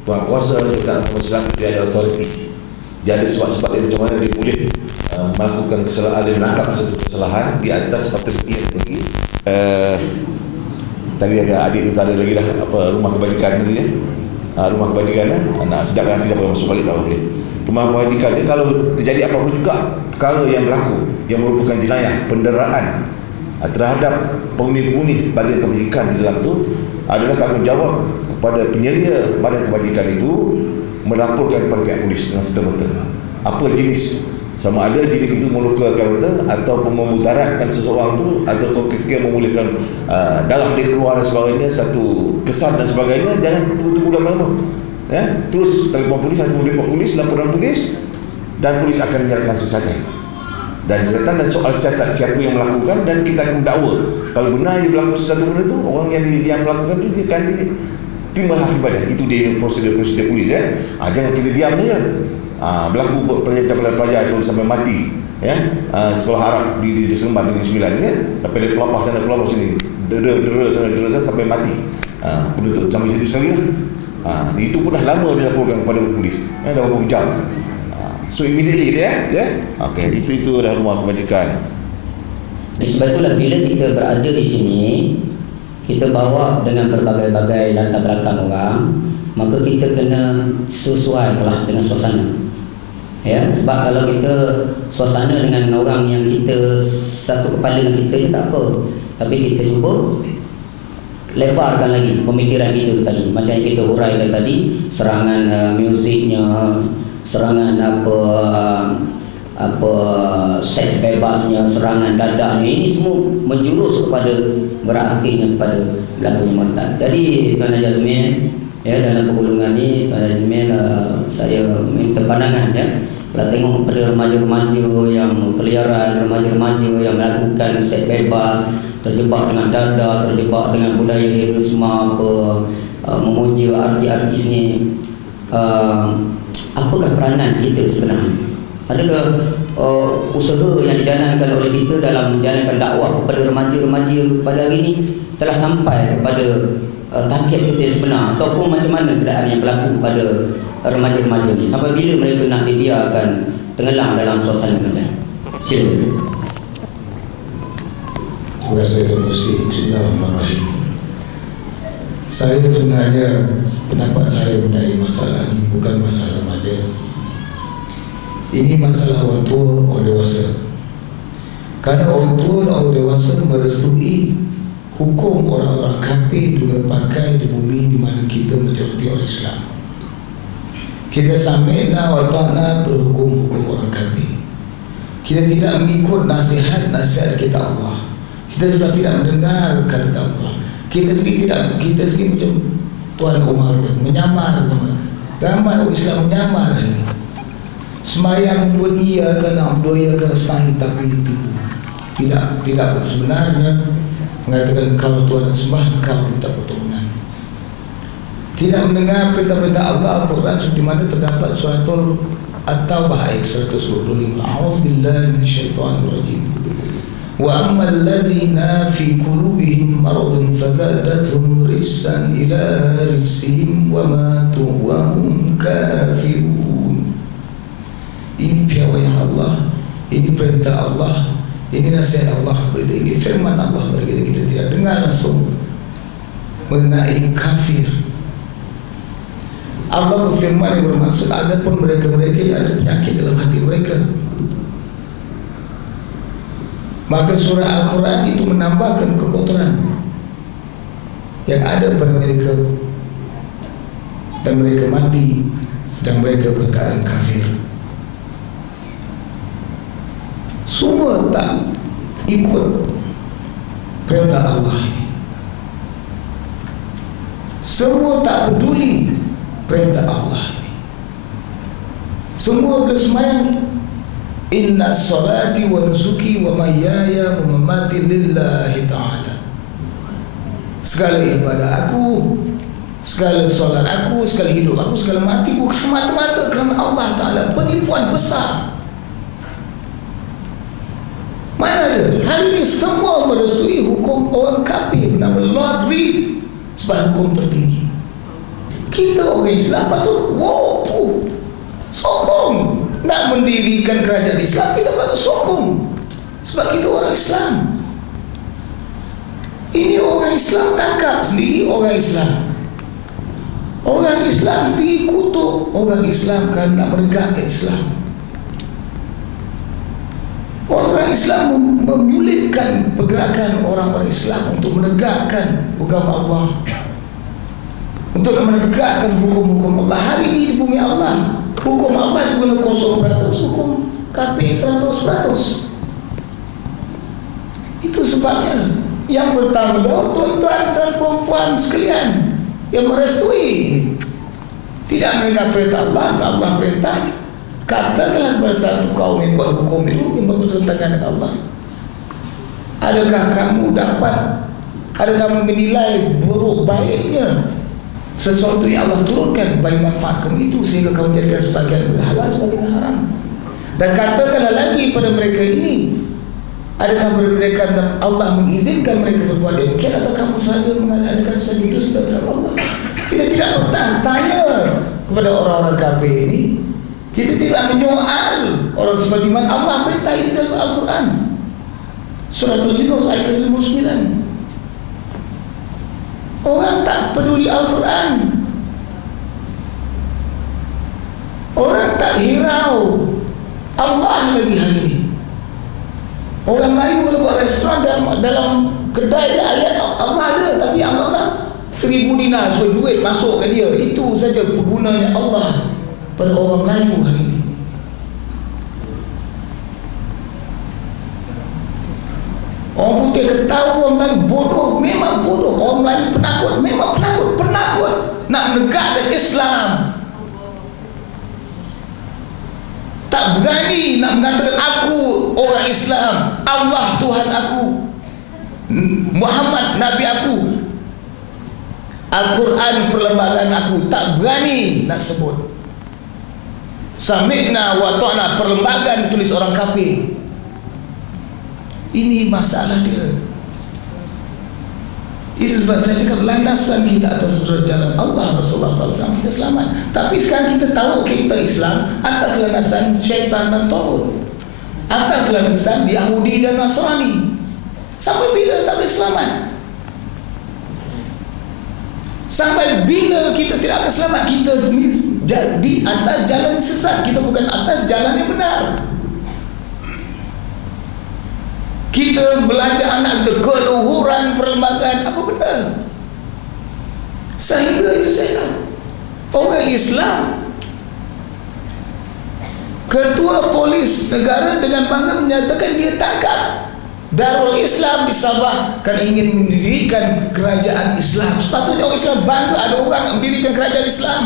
tuan kuasa Jabatan Agama Islam dia ada autoriti. Dia ada sebab-sebab dia macam mana dia boleh melakukan kesalahan, dia menangkap satu kesalahan di atas autoriti yang bagi. Tadi agak adik tu tak ada lagi dah apa rumah kebajikan tadi ya. Rumah kebajikan nak sedap nanti tak boleh masuk balik tak boleh. Rumah kebajikan ni kalau terjadi apa pun juga perkara yang berlaku yang merupakan jenayah penderaan terhadap penghuni-penghuni badan kebajikan di dalam tu adalah tanggungjawab kepada penyelia badan kebajikan itu melaporkan kepada pihak polis dengan serta-merta. Apa jenis, sama ada jenis itu melukakan kita ataupun memudaratkan seseorang tu atau kira memulihkan darah dia keluar dan sebagainya, satu kesan dan sebagainya, jangan tunggu lama-lama ya. Terus telefon polis atau meliput polis, laporan polis, dan polis akan menyalahkan siasatan dan soal siasat siapa yang melakukan, dan kita akan mendakwa kalau benar dia berlaku sesuatu benda tu, orang yang melakukan tu dia akan terima akibatnya. Itu dia prosedur polis ya. Jangan kita diam saja. Berlaku pelajar itu sampai mati ya. Sekolah Arab di Seremban di 9 kan, sampai dia pelapah sana pelapah sini, dera sana sampai mati. Penuntut sampai situ sekali lah. Itu pun dah lama dilaporkan kepada polis. Dah beberapa jam. So immediately dia ya. Okey, itu dah rumah kebajikan. Sebab itulah bila kita berada di sini, kita bawa dengan berbagai-bagai latar belakang orang, maka kita kena sesuailah dengan suasana. Ya, sebab kalau kita suasana dengan orang yang kita satu kepala dengan kita tak apa, tapi kita cuba lebarkan lagi pemikiran kita tadi, macam yang kita huraikan tadi, serangan muziknya, serangan apa seks bebasnya, serangan dadahnya, ini semua menjurus kepada berakhirnya kepada berlakunya murtad. Jadi Tuan Jazmin ya, dalam pergolongan ni Tuan Jazmin saya minta pandangan ya. Kalau tengok kepada remaja-remaja yang keliaran, remaja-remaja yang melakukan seks bebas, terjebak dengan dadah, terjebak dengan budaya hedonisme, memuja artis-artis ni, apakah peranan kita sebenarnya? Adakah usaha yang dijalankan oleh kita dalam menjalankan dakwah kepada remaja-remaja pada hari ini telah sampai kepada target kita sebenar, ataupun macam mana keadaan yang berlaku pada remaja-remaja ni? Sampai bila mereka nak dibiarkan tenggelam dalam suasana macam ni? Silakan. Terima kasih Tuan Musi. Bismillahirrahmanirrahim. Saya sebenarnya pendapat saya mengenai masalah ini bukan masalah remaja. Ini masalah orang tua, orang dewasa. Karena orang tua dan orang dewasa merestui hukum orang-orang kafir dipakai di bumi di mana kita majoriti orang Islam. Kita sami'na wa ta'na berhukum hukum orang kafir. Kita tidak mengikut nasihat kita Allah. Kita sudah tidak mendengar kata Allah. Kita sendiri macam Tuan Umar menyamar. Ramai orang Islam menyamar ini. Semayang beriakan, abdoyakan sahih, tapi itu tidak sebenarnya mengatakan kalau Tuhan sembah kau tidak berturunan. Tidak mendengar perintah-perintah Allah Al-Quran di mana terdapat suratul At-Taubah ayat 125. A'udzubillahi minasyaitonir rajim. Wa ammal ladzina fi qulubihim maradun fazadathum rijsan ila rijsihim wa matu wa hum kafirun. Ini piawaian Allah, ini perintah Allah, ini nasihat Allah kepada kita, ini firman Allah kepada kita. Kita tidak dengar langsung mengenai kafir. Allah berfirman yang bermaksud ada pun mereka yang ada penyakit dalam hati mereka. Maka surah Al-Quran itu menambahkan kekotoran yang ada pada mereka, dan mereka mati sedang mereka berkeadaan kafir. Semua tak ikut perintah Allah ini. Semua tak peduli perintah Allah ini. Semua bersemayam, inna salati wa nusuki wa mahyaya wa mamati lillahi ta'ala. Segala ibadah aku, segala solat aku, segala hidup aku, segala mati aku semata-mata kerana Allah Ta'ala. Penipuan besar. Mana ada? Hari ini semua merestui hukum orang kafir bernama Lord Reed sebagai hukum tertinggi. Kita orang Islam patut sokong nak mendirikan kerajaan Islam. Kita patut sokong sebab kita orang Islam. Ini orang Islam tangkap sendiri orang Islam. Orang Islam sendiri kutuk orang Islam kerana nak menegakkan Islam. Orang Islam menyulitkan pergerakan orang-orang Islam untuk menegakkan hukum Allah, untuk menegakkan hukum-hukum Allah. Hari ini di bumi Allah, hukum Allah digunakan 0%, hukum kafir 100%. Itu sebabnya yang bertanggung jawab tuan-tuan dan perempuan sekalian yang merestui, tidak mendengar perintah Allah. Allah perintah, katakanlah kepada satu kaum yang buat hukum itu yang bertentangan dengan Allah. Adakah kamu dapat, adakah kamu menilai buruk baiknya sesuatu yang Allah turunkan, baik manfaat kamu itu sehingga kamu jadikan sebagian halal, sebagian haram? Dan katakanlah lagi pada mereka ini, adakah mereka Allah mengizinkan mereka berbuat demikian, atau kamu saja mengadakan sendiri sudah Allah? Kita tidak bertanya kepada orang-orang kafir ini. Kita tidak menyoal orang seperti mana Allah perintah ini dalam Al-Quran. Surah Al-Yunus ayat 59. Orang tak peduli Al-Quran. Orang tak hirau Allah lagi hari ini. Orang Melayu buat restoran dalam kedai dia ayat Allah ada, tapi Allah tak 1000 dinar sebagai duit masuk ke dia. Itu saja pergunanya Allah pada orang Melayu hari ini. Orang putih ketawa, orang Melayu bodoh, memang bodoh. Orang Melayu penakut, memang penakut nak menegakkan Islam. Tak berani nak mengatakan aku orang Islam, Allah Tuhan aku, Muhammad Nabi aku, Al-Quran perlembagaan aku. Tak berani nak sebut. Sami'na wa ta'na, perlembagaan tulis orang kafir. Ini masalah dia. Itu sebab saya cakap landasan kita atas jalan Allah, Rasulullah SAW, kita selamat. Tapi sekarang kita tahu kita Islam atas landasan syaitan dan tagut, atas landasan Yahudi dan Nasrani. Sampai bila tak boleh selamat? Sampai bila kita tidak akan selamat? Kita di atas jalan yang sesat, kita bukan atas jalan yang benar. Kita belajar anak kita keluhuran perlembagaan apa benda, sehingga itu saya orang Islam, ketua polis negara dengan bangga menyatakan dia tangkap Darul Islam di Sabah kan ingin mendirikan kerajaan Islam. Sepatutnya orang Islam bangga ada orang yang mendirikan kerajaan Islam.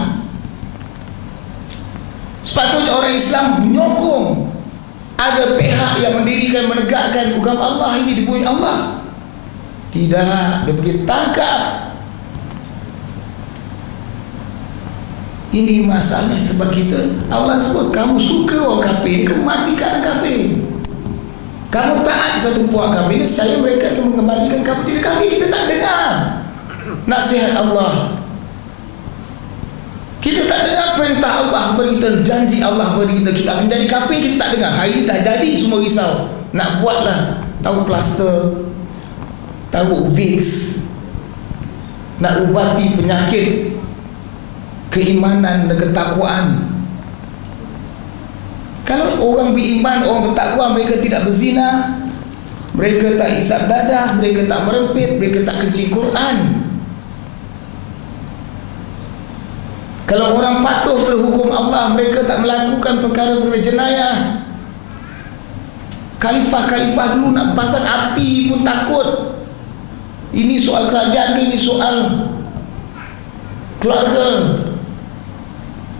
Sepatutnya orang Islam menyokong ada pihak yang mendirikan, menegakkan hukum Allah ini di bumi Allah. Tidak, dia pergi tangkap. Ini masalahnya sebab kita, Allah sebut kamu suka orang kafir, kamu mati kerana kafir. Kamu taat satu puak kafir ini, saya mereka akan mengembalikan kamu jadi kafir. Kita tak dengar nasihat Allah. Kita tak dengar perintah Allah beri kita, janji Allah beri kita, kita akan jadi kafir. Kita tak dengar. Hari ini dah jadi, semua risau. Nak buatlah tahu plaster, tahu Vicks, nak ubati penyakit keimanan dan ketakwaan. Kalau orang beriman, orang bertakwa, mereka tidak berzina, Mereka tak isap dadah, mereka tak merempit, mereka tak kencing Quran. Kalau orang patuh pada hukum Allah, mereka tak melakukan perkara-perkara jenayah. Khalifah-khalifah dulu nak pasang api pun takut. Ini soal kerajaan ke, ini soal keluarga.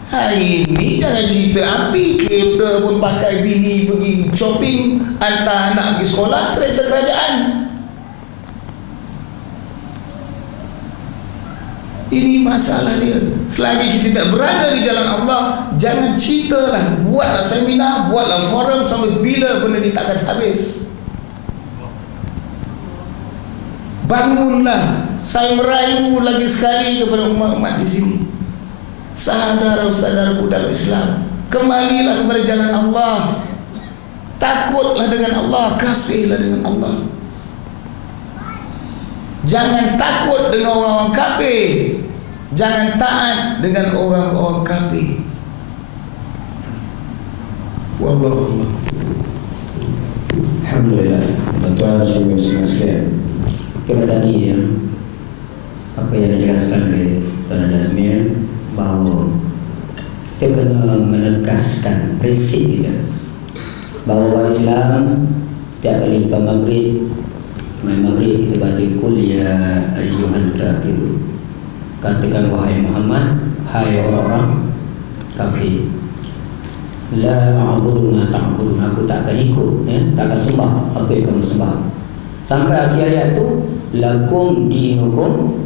Hari ini jangan cerita api. Kereta pun pakai bini pergi shopping, hantar anak pergi sekolah, kereta kerajaan. Ini masalah dia. Selagi kita tak berada di jalan Allah, jangan ceritalah. Buatlah seminar, buatlah forum, sampai bila benda ni takkan habis. Bangunlah. Saya merayu lagi sekali kepada umat-umat di sini. Saudara-saudaraku dalam Islam, kembalilah kepada jalan Allah. Takutlah dengan Allah, kasihlah dengan Allah. Jangan takut dengan orang-orang kafir, jangan taat dengan orang-orang kafir. Wallahu. Alhamdulillah. Tuan semua sekalian, kita tadi apa yang dijelaskan oleh Tuan Jasmine, bahawa kita kena menegaskan prinsip kita bahawa Islam setiap kali lepas maghrib kita baca kul ya ayyuhal kafirun, katakan wahai Muhammad, hai orang-orang kafir, la a'budu ma ta'budun, aku tak akan ikut, tak akan sembah apa yang kamu sembah, sampai akhir ayat tu lakum dinukum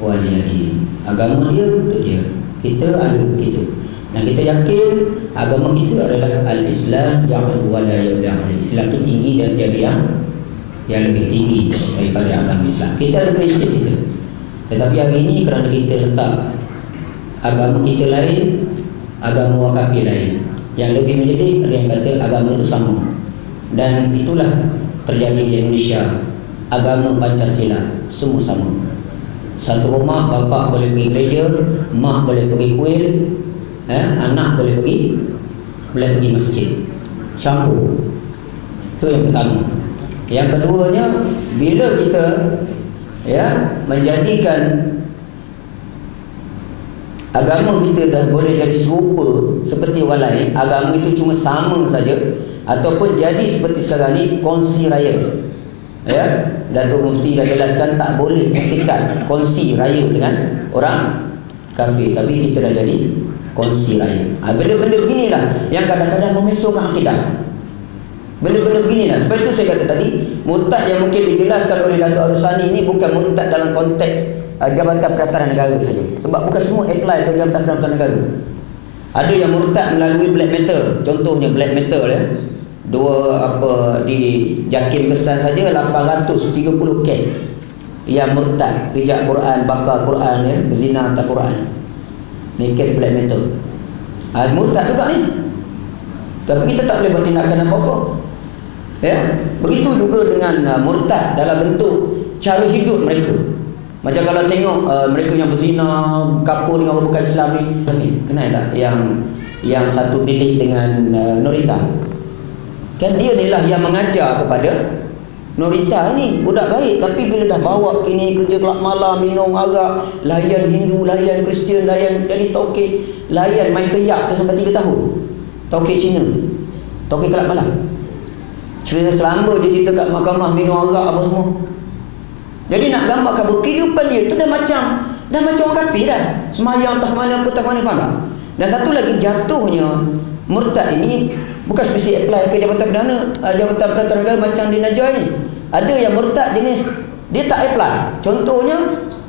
waliyadin, agama dia untuk dia, kita ada kita. Dan kita yakin agama kita adalah al-Islam yang wala yaula. Islam itu tinggi dan tiada yang lebih tinggi daripada agama Islam. Kita ada prinsip kita. Tetapi hari ini kerana kita letak agama kita lain, agama orang kafir lain, yang lebih menjadi ada yang kata agama itu sama. Dan itulah terjadi di Indonesia. Agama Pancasila semua sama. Satu rumah, bapa boleh pergi gereja, mak boleh pergi kuil, anak boleh pergi masjid. Campur. Itu yang pertama. Yang keduanya, bila kita menjadikan agama kita dah boleh jadi serupa seperti orang lain, agama itu cuma sama saja, ataupun jadi seperti sekarang ni kongsi raya. Datuk Mufti dah jelaskan tak boleh etikat kongsi raya dengan orang kafir, tapi kita dah jadi kongsi raya. Benda-benda beginilah yang kadang-kadang memesongkan akidah. Benda-benda beginilah. Sebab itu saya kata tadi, murtad yang mungkin dijelaskan oleh Datuk Arusani ini bukan murtad dalam konteks Jabatan Peraturan Negara saja. Sebab bukan semua apply ke Jabatan Peraturan Negara. Ada yang murtad melalui black metal. Contohnya black metal di Jakim Kesan saja 830 kes yang murtad, pijak Quran, bakar Quran, berzina atas Quran. Ni kes black metal. Murtad juga ni. Tapi kita tak boleh buat tindakan apa-apa. Begitu juga dengan murtad dalam bentuk cara hidup mereka. Macam kalau tengok mereka yang berzina, kapur dengan orang bukan Islam ni, kenal tak yang satu bilik dengan Norita? Kan dia ni lah yang mengajar kepada Norita ni, budak baik. Tapi bila dah bawa kini kerja kelab malam, minum arak, layan Hindu, layan Kristian, layan jadi tokek, layan main keyak tu sampai 3 tahun. Tokek Cina, tokek kelab malam. Cerita selamba dia cerita kat mahkamah, minum arak apa semua. Jadi nak gambarkan kehidupan dia tu dah macam orang kafir dah. Semayang tak mana apa tak mana, faham tak? Dan satu lagi, jatuhnya murtad ini bukan spesifik apply ke Jabatan Perdana, Jabatan Peraturan Negara macam di Najah ni. Ada yang murtad jenis dia tak apply. Contohnya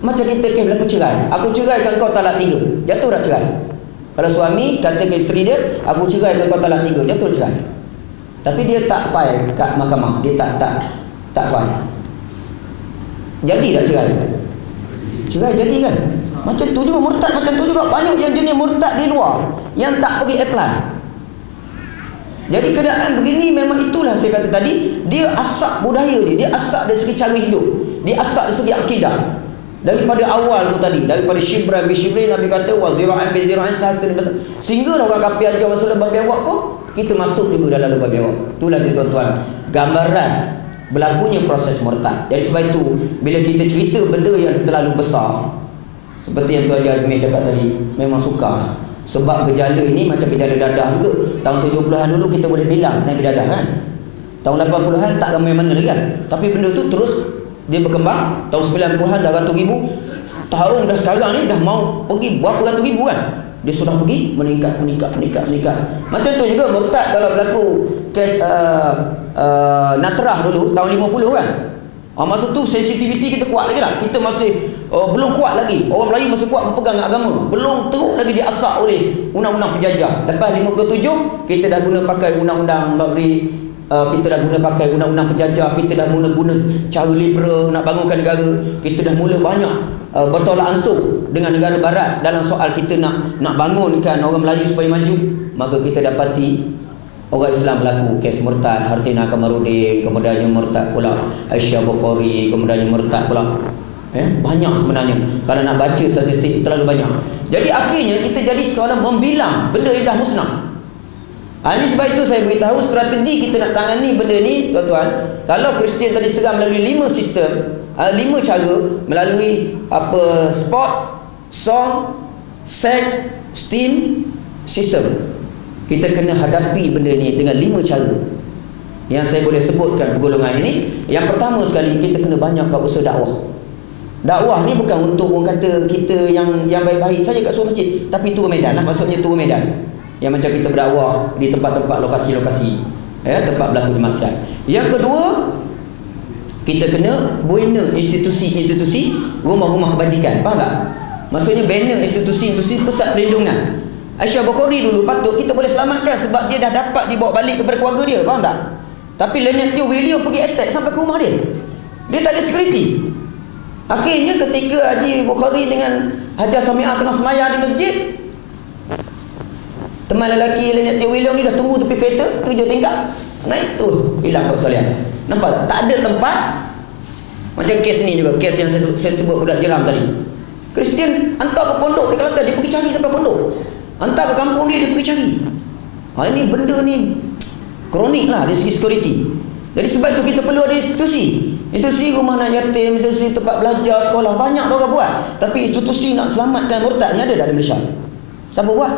macam kita kes berlaku cerai. Aku ceraikan kau talak 3. Jatuh dah cerai. Kalau suami kata ke isteri dia, aku ceraikan kau talak 3, jatuh cerai. Tapi dia tak file kat mahkamah. Dia tak file. Jadi tak cerai? Cerai jadi kan? Macam tu juga murtad, macam tu juga banyak yang jenis murtad di luar yang tak pergi apply. Jadi keadaan begini memang itulah saya kata tadi, dia asap budaya dia asap dari segi cara hidup, dia asap dari segi akidah. Daripada awal tu tadi, daripada Shibran Bishibrin, Nabi kata wa zira'an bi zira'an sehingga orang kafir ajar masuk lubang biawak pun kita masuk juga dalam lubang biawak. Itulah dia tuan-tuan, gambaran berlakunya proses murtad. Jadi sebab itu bila kita cerita benda yang terlalu besar, seperti yang Tuan Haji Azmi cakap tadi, memang sukar. Sebab gejala ini macam gejala dadah juga. Tahun 70-an dulu kita boleh bilang penyakit dadah kan. Tahun 80-an tak ramai mana lagi kan. Tapi benda tu terus dia berkembang. Tahun 90-an dah ratus ribu. Tahun dah sekarang ni dah mau pergi berapa ratus ribu kan. Dia sudah pergi meningkat. Macam tu juga murtad kalau berlaku kes Natrah dulu tahun 50 kan. Masa tu sensitiviti kita kuat lagi tak? Kita masih belum kuat lagi. Orang Melayu masih kuat berpegang agama. Belum teruk lagi diasak oleh undang-undang penjajah. Lepas 57 kita dah guna pakai undang-undang loteri, kita dah guna pakai undang-undang penjajah, kita dah mula guna cara liberal nak bangunkan negara. Kita dah mula banyak bertolak ansur dengan negara barat dalam soal kita nak bangunkan orang Melayu supaya maju. Maka kita dapati orang Islam berlaku kes murtad, Hartina Kamarudin, kemudiannya murtad pula Aisyah Bukhari, kemudiannya murtad pula. Banyak sebenarnya. Kalau nak baca statistik terlalu banyak. Jadi akhirnya kita jadi sekarang membilang benda yang dah musnah. Ini sebab itu saya beritahu strategi kita nak tangani benda ni, tuan-tuan. Kalau Kristian tadi serang melalui 5 sistem, 5 cara, melalui sport, song, sex, steam, sistem. Kita kena hadapi benda ni dengan 5 cara yang saya boleh sebutkan pergolongan ini. Yang pertama sekali, kita kena banyakkan usaha dakwah. Dakwah ni bukan untuk orang kata kita yang baik-baik saja kat suatu masjid, tapi turun medan lah. Maksudnya turun medan. Yang macam kita berdakwah di tempat-tempat lokasi-lokasi, tempat berlaku maksiat. Yang kedua, kita kena bina institusi-institusi rumah-rumah kebajikan. Faham tak? Maksudnya bina institusi-institusi pusat perlindungan. Aisyah Bukhari dulu patut kita boleh selamatkan sebab dia dah dapat dibawa balik kepada keluarga dia. Faham tak? Tapi Leonard Teo William pergi attack sampai ke rumah dia. Dia tak ada security. Akhirnya ketika Haji Bukhari dengan Haji Sami'ah tengah semayang di masjid, teman lelaki Leonard Teo William ni dah tunggu tepi kereta 7 tingkat. Naik tu hilang kat sekalian. Nampak? Tak ada tempat. Macam kes ni juga, kes yang saya sebut budak jeram tadi. Kristian hantar ke pondok di Kelantan, dia pergi cari sampai pondok. Hantar ke kampung dia pergi cari. Ini benda ni kronik lah dari segi security. Jadi sebab itu kita perlu ada institusi. Institusi rumah anak yatim, institusi tempat belajar, sekolah, banyak orang buat. Tapi institusi nak selamatkan murtad ni ada tak di Malaysia? Siapa buat?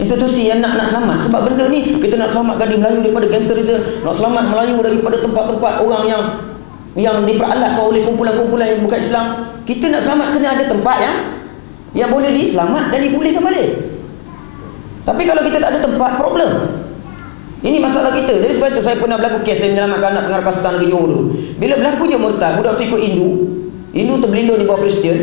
Institusi yang nak selamat. Sebab benda ni kita nak selamatkan di Melayu daripada gangsterism, nak selamat Melayu daripada tempat-tempat orang yang diperalatkan oleh kumpulan-kumpulan yang bukan Islam. Kita nak selamat kena ada tempat yang boleh diselamat dan dipulihkan balik. Tapi kalau kita tak ada tempat, problem. Ini masalah kita. Jadi sebab itu saya pernah berlaku kes saya menyelamatkan anak pengarah Kasutan negeri Johor dulu. Bila berlaku je murtad, budak tu ikut Hindu terberlindung di bawah Kristian.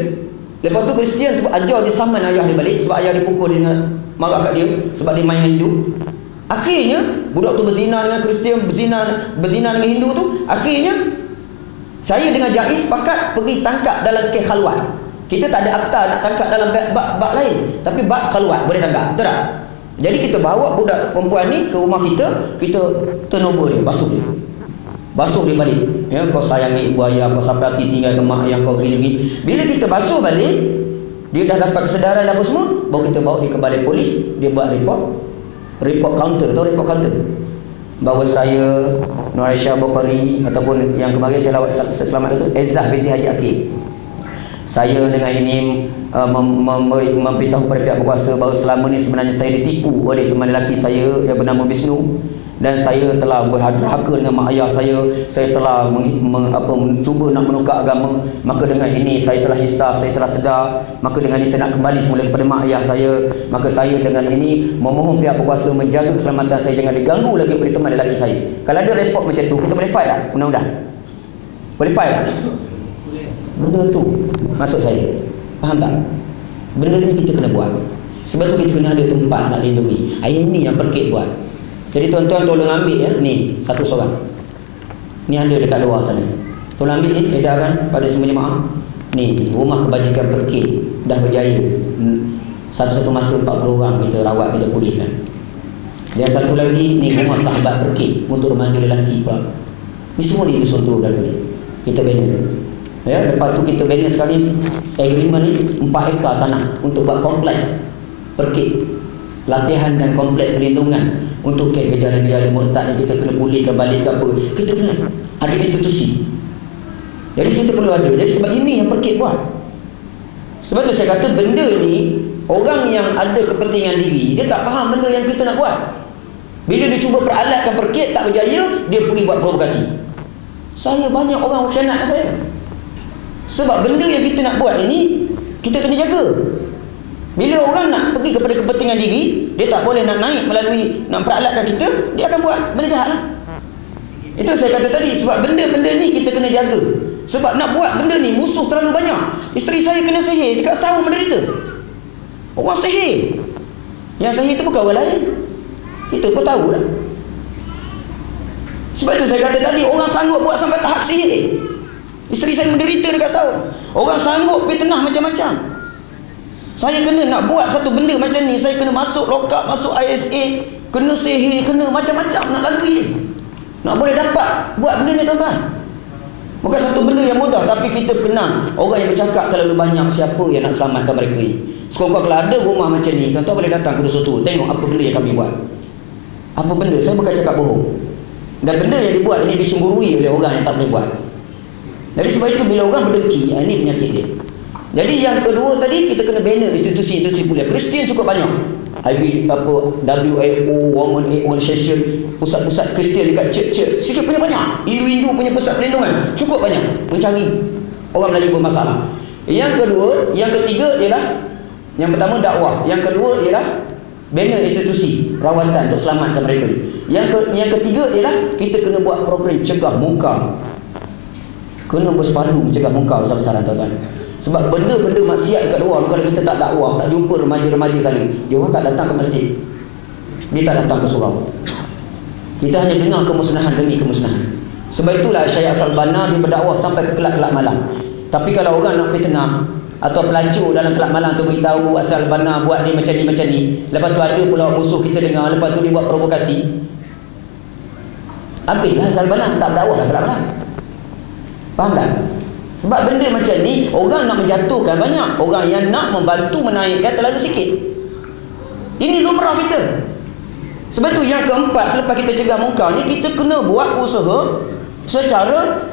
Lepas tu Kristian tu ajar dia saman ayah dia balik sebab ayah dia pukul dia dengan marah kat dia sebab dia main Hindu. Akhirnya budak tu berzina dengan Kristian, berzina dengan Hindu tu. Akhirnya saya dengan Jais sepakat pergi tangkap dalam kes khalwat. Kita tak ada akta nak tangkap dalam bab lain, tapi bab khalwat boleh tangkap. Betul tak? Jadi kita bawa budak perempuan ni ke rumah kita turnover dia, basuh dia balik. Kau sayangi ibu ayah, kau sampai hati tinggal ke mak ayah kau gini. Bila kita basuh balik, dia dah dapat kesedaran apa semua, baru kita bawa dia ke balai polis, dia buat report counter. Tahu report counter? Bahawa saya, Nur Aisyah Bukhari, ataupun yang kemarin saya lawat selamat itu, Ezzah binti Haji Akil. Saya dengan ini memberitahu kepada pihak berkuasa bahawa selama ni sebenarnya saya ditipu oleh teman lelaki saya yang bernama Vishnu, dan saya telah berhaka dengan mak ayah saya telah mencuba nak menukar agama. Maka dengan ini saya telah hisap, saya telah sedar. Maka dengan ini saya nak kembali semula kepada mak ayah saya. Maka saya dengan ini memohon pihak berkuasa menjaga keselamatan saya, jangan diganggu lagi oleh teman lelaki saya. Kalau ada report macam tu, kita boleh file tak undang-undang? Boleh file tak? Benda tu maksud saya. Faham tak? Benda ni kita kena buat. Sebab tu kita kena ada tempat nak lindungi. Ini yang Perkit buat. Jadi tuan-tuan tolong ambil ni satu seorang. Ni ada dekat luar sana. Tolong ambil ni, edarkan pada semua jemaah. Ni rumah kebajikan Perkit dah berjaya. Satu-satu masa 40 orang kita rawat, kita pulihkan. Dan satu lagi ni rumah sahabat Perkit untuk remaja lelaki pula. Ni semua di dusun tu belaka ni. Kita bina. Lepas tu kita bina sekarang ni agreement ni 4 ekar tanah untuk buat komplek Perkit, latihan dan komplek perlindungan untuk gejala-gejala murtad yang kita kena pulihkan balik ke apa, kita kena ada institusi. Jadi kita perlu ada. Jadi sebab ini yang Perkit buat. Sebab tu saya kata benda ni, orang yang ada kepentingan diri, dia tak faham benda yang kita nak buat. Bila dia cuba peralatkan Perkit tak berjaya, dia pergi buat provokasi. Saya banyak orang berkhianat dengan saya. Sebab benda yang kita nak buat ini, kita kena jaga. Bila orang nak pergi kepada kepentingan diri, dia tak boleh nak naik melalui nak peralatkan kita, dia akan buat benda jahat lah. Itu saya kata tadi, sebab benda-benda ni kita kena jaga. Sebab nak buat benda ni musuh terlalu banyak. Isteri saya kena sihir, dekat setahun menderita. Orang sihir. Yang sihir tu bukan orang lain, kita pun tahu lah. Sebab tu saya kata tadi, orang sanggup buat sampai tahap sihir. Isteri saya menderita dekat setahun. Orang sanggup fitnah macam-macam. Saya kena nak buat satu benda macam ni, saya kena masuk lokap, masuk ISA, kena sihir, kena macam-macam nak lalui. Nak boleh dapat buat benda ni tuan-tuan. Bukan satu benda yang mudah, tapi kita kenal orang yang bercakap terlalu banyak, siapa yang nak selamatkan mereka ni. Sekurang-kurang kalau ada rumah macam ni, tuan-tuan boleh datang ke Dusun Tua, tengok apa benda yang kami buat. Apa benda, saya bukan cakap bohong. Dan benda yang dibuat ini dicemburui oleh orang yang tak boleh buat. Jadi sebab itu bila orang berdengki, ini penyakit dia. Jadi yang kedua tadi, kita kena bina institusi-institusi mulia. Kristian cukup banyak. WAO, Women Aid Organization, pusat-pusat Kristian dekat church-church, sikit punya banyak. Hindu-Hindu punya pusat perlindungan, cukup banyak mencari orang Melayu bermasalah. Yang kedua, yang ketiga ialah, yang pertama dakwah, yang kedua ialah bina institusi rawatan untuk selamatkan mereka. Yang ketiga ialah kita kena buat program cegah mungkar. Kena bersepadu mencegah mungkar besar-besaran tuan-tuan. Sebab benda-benda maksiat dekat luar, kalau kita tak dakwah, tak jumpa remaja-remaja sana, dia orang tak datang ke masjid, dia tak datang ke surau. Kita hanya dengar kemusnahan demi kemusnahan. Sebab itulah Syekh Asal-Banna dia berdakwah sampai ke kelab-kelab malam. Tapi kalau orang nak fitnah atau pelacur dalam kelab malam tu beritahu Asal-Banna buat ni macam ni, lepas tu ada pula musuh kita dengar, lepas tu dia buat provokasi, habislah Asal-Banna tak berdakwah lah kelab malam. Faham tak? Sebab benda macam ni, orang nak menjatuhkan banyak, orang yang nak membantu menaikkan terlalu sikit. Ini lumrah kita. Sebab tu yang keempat, selepas kita cegah mungkar ni, kita kena buat usaha secara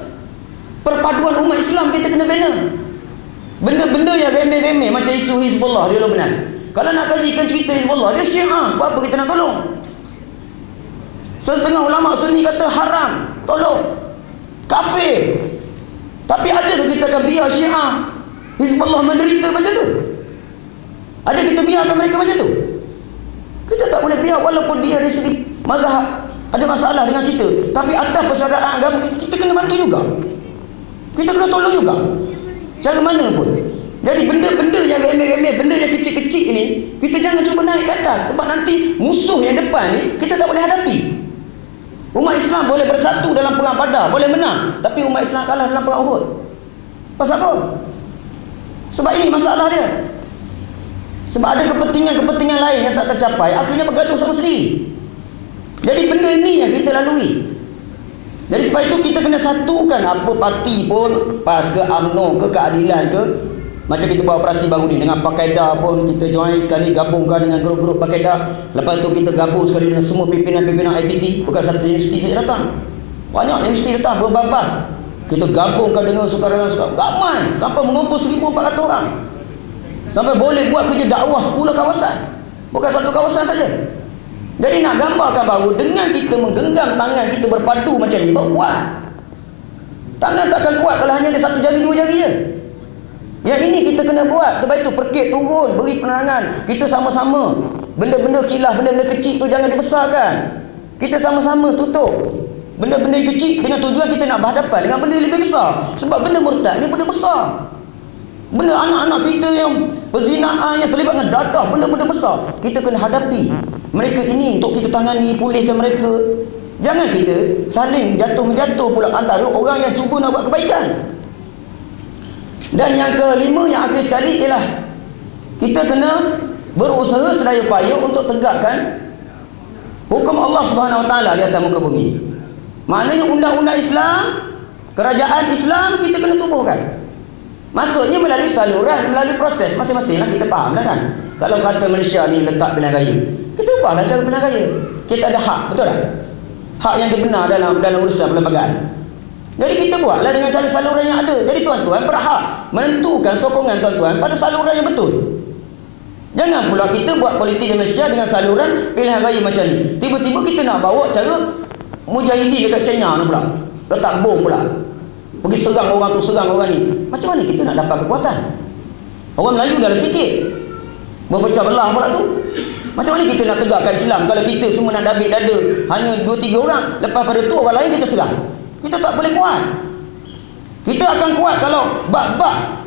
perpaduan umat Islam, kita kena bina. Benda-benda yang remeh-remeh macam isu Hizbullah di Lebanon. Kalau nak kajikan cerita Hizbullah, dia Syiah, buat apa kita nak tolong? Setengah ulama Sunni kata haram, tolong, kafir. Tapi adakah kita akan biar Syiah Hizbullah menderita macam tu? Ada kita biarkan mereka macam tu? Kita tak boleh biar, walaupun dia dari segi mazhab ada masalah dengan kita, tapi atas persaudaraan agama kita kena bantu juga. Kita kena tolong juga, cara mana pun. Jadi benda-benda yang remeh-remeh, benda yang kecil-kecil ni, kita jangan cuba naik ke atas. Sebab nanti musuh yang depan ni kita tak boleh hadapi. Umat Islam boleh bersatu dalam perang Badar, boleh menang, tapi umat Islam kalah dalam perang Uhud. Pasal apa? Sebab ini masalah dia. Sebab ada kepentingan-kepentingan lain yang tak tercapai, akhirnya bergaduh sama sendiri. Jadi benda ini yang kita lalui. Jadi sebab itu kita kena satukan, apa parti pun, PAS ke, UMNO ke, Keadilan ke. Macam kita buat operasi baru ni, dengan Pakaidah pun kita join sekali, gabungkan dengan grup-grup Pakaidah. Lepas tu kita gabung sekali dengan semua pimpinan-pimpinan IPT. Bukan satu universiti saja datang, banyak universiti datang, berbabas. Kita gabungkan dengan sukarelawan, ramai, sampai mengumpul 1,400 orang. Sampai boleh buat kerja dakwah 10 kawasan, bukan satu kawasan saja. Jadi nak gambarkan bahawa dengan kita menggenggam tangan, kita berpadu macam ni, baru kuat. Tangan takkan kuat kalau hanya ada satu jari, 2 jari je. Yang ini kita kena buat. Sebab itu Perkit turun, beri penerangan. Kita sama-sama, benda-benda khilaf, benda-benda kecil tu jangan dibesarkan. Kita sama-sama tutup benda-benda kecil dengan tujuan kita nak berhadapan dengan benda yang lebih besar. Sebab benda murtad ni benda besar. Benda anak-anak kita yang perzinaan, yang terlibat dengan dadah, benda-benda besar. Kita kena hadapi mereka ini untuk kita tangani, pulihkan mereka. Jangan kita saling jatuh-menjatuh pula antara orang yang cuba nak buat kebaikan. Dan yang kelima, yang akhir sekali ialah kita kena berusaha sedaya upaya untuk tegakkan hukum Allah Subhanahu Wa Taala di atas muka bumi. Maknanya undang-undang Islam, kerajaan Islam kita kena tubuhkan. Maksudnya melalui saluran, melalui proses masing-masing lah, kita faham lah kan. Kalau kata Malaysia ni letak pilihan raya, kita ubahlah cara pilihan raya. kita ada hak, betul tak? Hak yang dibenar dalam urusan perlembagaan. Jadi kita buatlah dengan cara saluran yang ada. Jadi tuan-tuan berhak menentukan sokongan tuan-tuan pada saluran yang betul. Jangan pula kita buat politik di Malaysia dengan saluran pilihan raya macam ni. Tiba-tiba kita nak bawa cara mujahidin dekat China ni pula. Letak bom pula. Pergi serang orang tu, serang orang ni. Macam mana kita nak dapat kekuatan? Orang Melayu dah sikit. Berpecah belah pula tu. Macam mana kita nak tegakkan Islam kalau kita semua nak dabik dada hanya 2-3 orang, lepas pada tu orang lain kita serang? Kita tak boleh kuat. Kita akan kuat kalau bab-bab.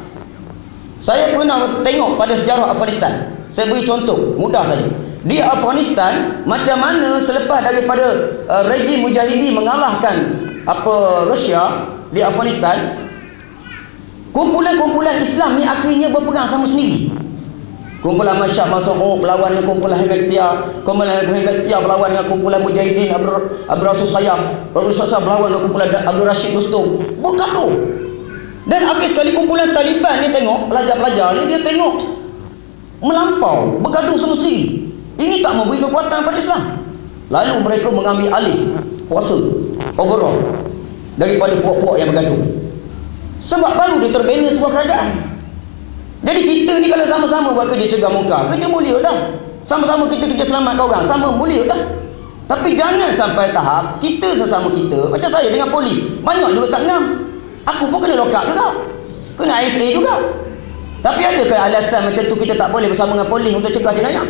Saya pernah tengok pada sejarah Afghanistan. Saya beri contoh mudah saja. Di Afghanistan, macam mana selepas daripada rejim mujahidin mengalahkan Rusia di Afghanistan, kumpulan-kumpulan Islam ni akhirnya berperang sama sendiri. Kumpulan Masyad Mas'ud berlawan dengan kumpulan Hemektia, kumpulan Hemektia berlawan dengan kumpulan Mujahidin Abdul Rasul Sayyaf, Abdul Rasul Sayyaf berlawan dengan kumpulan Abdul Rashid Rustum. Bergaduh. Dan akhir sekali kumpulan Taliban ni tengok, pelajar-pelajar ni dia tengok melampau, bergaduh semua sendiri. Ini tak memberi kekuatan pada Islam. Lalu mereka mengambil alih kuasa overall daripada puak-puak yang bergaduh. Sebab baru dia terbina sebuah kerajaan. Jadi kita ni kalau sama-sama buat kerja cegah muka, kerja mulia dah. Sama-sama kita kerja selamatkan orang, sama mulia dah. Tapi jangan sampai tahap kita sesama kita, macam saya dengan polis, banyak juga tak ngam. Aku pun kena lock up juga, kena ISA juga. Tapi adakah alasan macam tu kita tak boleh bersama dengan polis untuk cegah jenayah?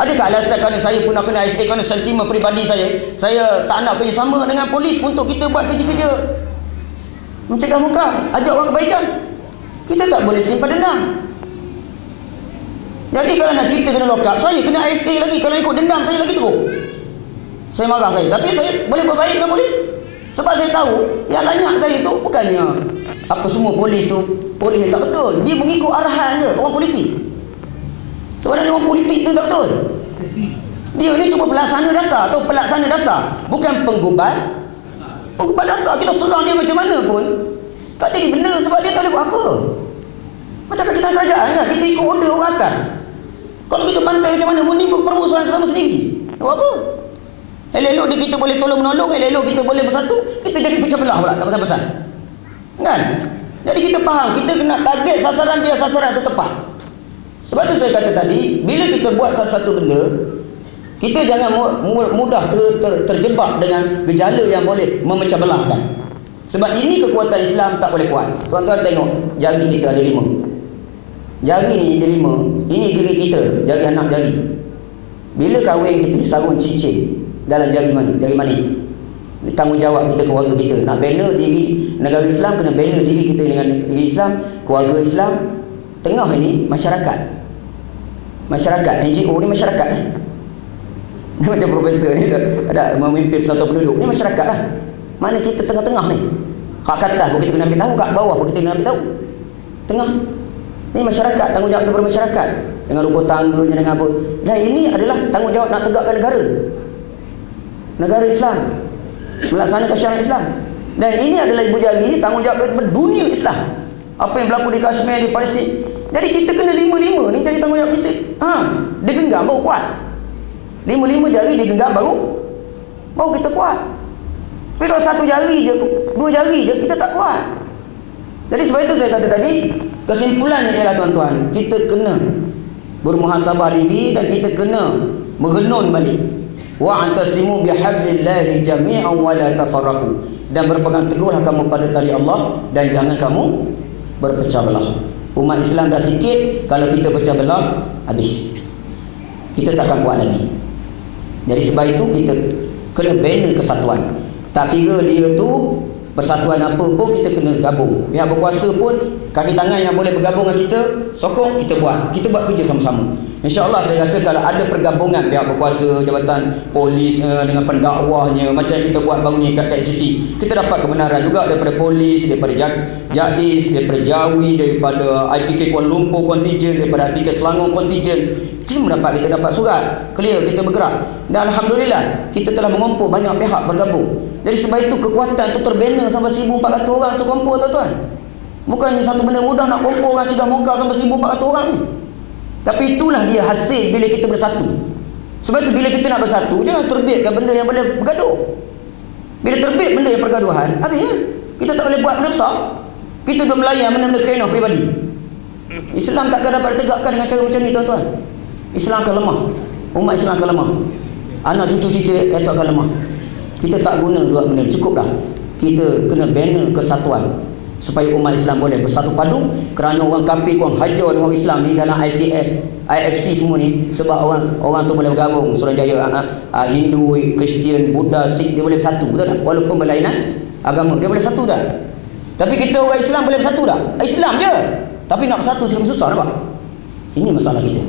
Adakah alasan kerana saya pun nak kena ISA kerana sentimen peribadi saya tak nak kerjasama dengan polis untuk kita buat kerja-kerja mencegah muka, ajak orang kebaikan? Kita tak boleh simpan dendam. Jadi kalau nak cerita kena lock up, saya kena ISA lagi. Kalau ikut dendam saya lagi teruk. Saya marah saya. Tapi saya boleh berbaik dengan polis. Sebab saya tahu yang lanyak saya tu bukannya apa semua polis tu polis yang tak betul. Dia mengikut arahan je orang politik. Sebenarnya orang politik tu tak betul. Dia ni cuma pelaksana dasar atau pelaksana dasar, bukan penggubat. Penggubat dasar kita serang dia macam mana pun tak jadi benda sebab dia tak boleh buat apa. Macam kita kerajaan kan, kita ikut order orang atas. Kalau kita bantai macam mana pun ni permusuhan sama sendiri. Buat apa? Elok-elok dia kita boleh tolong menolong, elok-elok kita boleh bersatu, kita jadi pecah belah pula, tak pasal-pasal. Kan? Jadi kita faham, kita kena target sasaran dia, sasaran tu tepat. Sebab tu saya kata tadi, bila kita buat satu benda, kita jangan mudah terjebak dengan gejala yang boleh memecah belahkan. Sebab ini kekuatan Islam tak boleh kuat. Tuan-tuan tengok, jari kita ada 5. Jari ni ada 5. Ini diri kita, jari 6 jari. Bila kahwin kita disarung cincin dalam jari mana? Jari manis. Tanggungjawab kita keluarga kita. Nak bina diri negara Islam, kena bina diri kita dengan diri Islam, keluarga Islam. Tengah ini masyarakat. Masyarakat, NGO ni masyarakat ni. Macam profesor ni ada memimpin persatuan penduduk. Ni masyarakat lah. Mana kita tengah-tengah ni. Kat atas pun kita kena ambil tahu, kat bawah pun kita kena ambil tahu. Tengah. Ni masyarakat, tanggungjawab kepada masyarakat. Dengan rumah tangganya, dengan apa. Dan ini adalah tanggungjawab nak tegakkan negara. Negara Islam. Melaksanakan syariat Islam. Dan ini adalah ibu jari ni tanggungjawab kepada dunia Islam. Apa yang berlaku di Kashmir, di Palestin. Jadi kita kena 5-5 ni jadi tanggungjawab kita. Dia genggam baru kuat. 5-5 jari dia genggam baru kita kuat. Tapi kalau 1 jari je, 2 jari je, kita tak kuat. Jadi sebab itu saya kata tadi, kesimpulannya ialah tuan-tuan, kita kena bermuhasabah diri dan kita kena merenung balik. Wa'tasimu bihablillahi jami'an wa la tafarraqu. Dan berpegang teguhlah kamu pada tali Allah dan jangan kamu berpecah belah. Umat Islam dah sikit, kalau kita pecah belah, habis. Kita takkan kuat lagi. Jadi sebab itu kita kena bina kesatuan. Tak kira dia tu persatuan apa pun, kita kena gabung. Pihak berkuasa pun, kaki tangan yang boleh bergabung dengan kita, sokong, kita buat. Kita buat kerja sama-sama. InsyaAllah saya rasa kalau ada pergabungan pihak berkuasa, jabatan polis dengan pendakwahnya, macam kita buat baru ni kat KCC, kita dapat kebenaran juga daripada polis, daripada JAIS, daripada Jawi, daripada IPK Kuala Lumpur kontijen, daripada IPK Selangor kontijen. Kita dapat surat clear, kita bergerak. Dan Alhamdulillah kita telah mengumpul banyak pihak bergabung. Jadi sebab itu kekuatan tu terbina sampai 1,400 orang tu kumpul tuan-tuan. Bukannya satu benda mudah nak kumpul orang cegah muka sampai 1,400 orang ni. Tapi itulah dia hasil bila kita bersatu. Sebab itu bila kita nak bersatu, jangan terbitkan benda yang boleh bergaduh. Bila terbit benda yang pergaduhan, habis ya? Kita tak boleh buat benda besar. Kita duduk melayan benda-benda kerana peribadi. Islam takkan dapat ditegakkan dengan cara macam ni, tuan-tuan. Islam akan lemah. Umat Islam akan lemah. Anak cucu kita itu akan lemah. Kita tak guna dua benda, cukup dah. Kita kena bina kesatuan supaya umat Islam boleh bersatu padu. Kerana orang kafir, orang hajar dengan orang Islam ni dalam ICF, IFC semua ni, sebab orang tu boleh bergabung. Suruhanjaya Hindu, Kristian, Buddha, Sikh, dia boleh bersatu, betul tak? Walaupun berlainan agama, dia boleh bersatu tak? Tapi kita orang Islam boleh bersatu tak? Islam je, tapi nak bersatu susah, nampak? Ini masalah kita.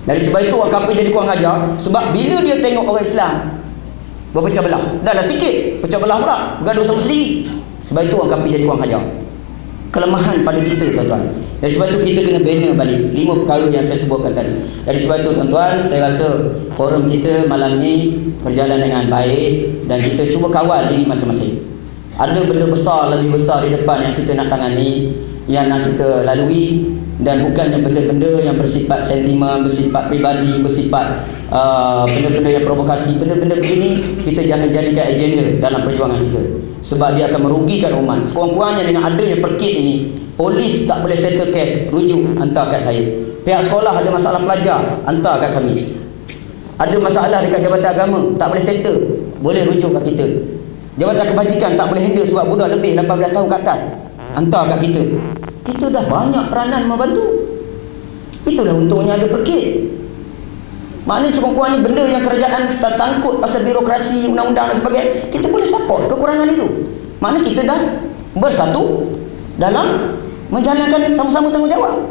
Dari sebab itu orang kafir jadi kurang ajar. Sebab bila dia tengok orang Islam berpecah belah, dah lah sikit pecah belah pula, bergaduh sama sendiri. Sebab itu orang kafir jadi kurang ajar. Kelemahan pada kita, tuan-tuan. Dari sebab itu kita kena bina balik 5 perkara yang saya sebutkan tadi. Dari sebab itu, tuan-tuan, saya rasa forum kita malam ni berjalan dengan baik dan kita cuba kawal diri masing-masing. Ada benda besar, lebih besar di depan yang kita nak tangani, yang nak kita lalui, dan bukannya benda-benda yang bersifat sentimen, bersifat pribadi, bersifat benda-benda yang provokasi. Benda-benda begini kita jangan jadikan agenda dalam perjuangan kita, sebab dia akan merugikan umat. Sekurang-kurangnya dengan adanya perkit ini, polis tak boleh settle kes, rujuk hantar kat saya. Pihak sekolah ada masalah pelajar, hantar kat kami. Ada masalah dekat Jabatan Agama, tak boleh settle, boleh rujuk kat kita. Jabatan Kebajikan tak boleh handle sebab budak lebih 18 tahun ke atas, hantar kat kita. Kita dah banyak peranan membantu. Itulah untungnya ada perkit. Maknanya sekurang-kurangnya benda yang kerajaan tersangkut pasal birokrasi, undang-undang dan sebagainya, kita boleh support kekurangan itu. Maknanya kita dah bersatu dalam menjalankan sama-sama tanggungjawab.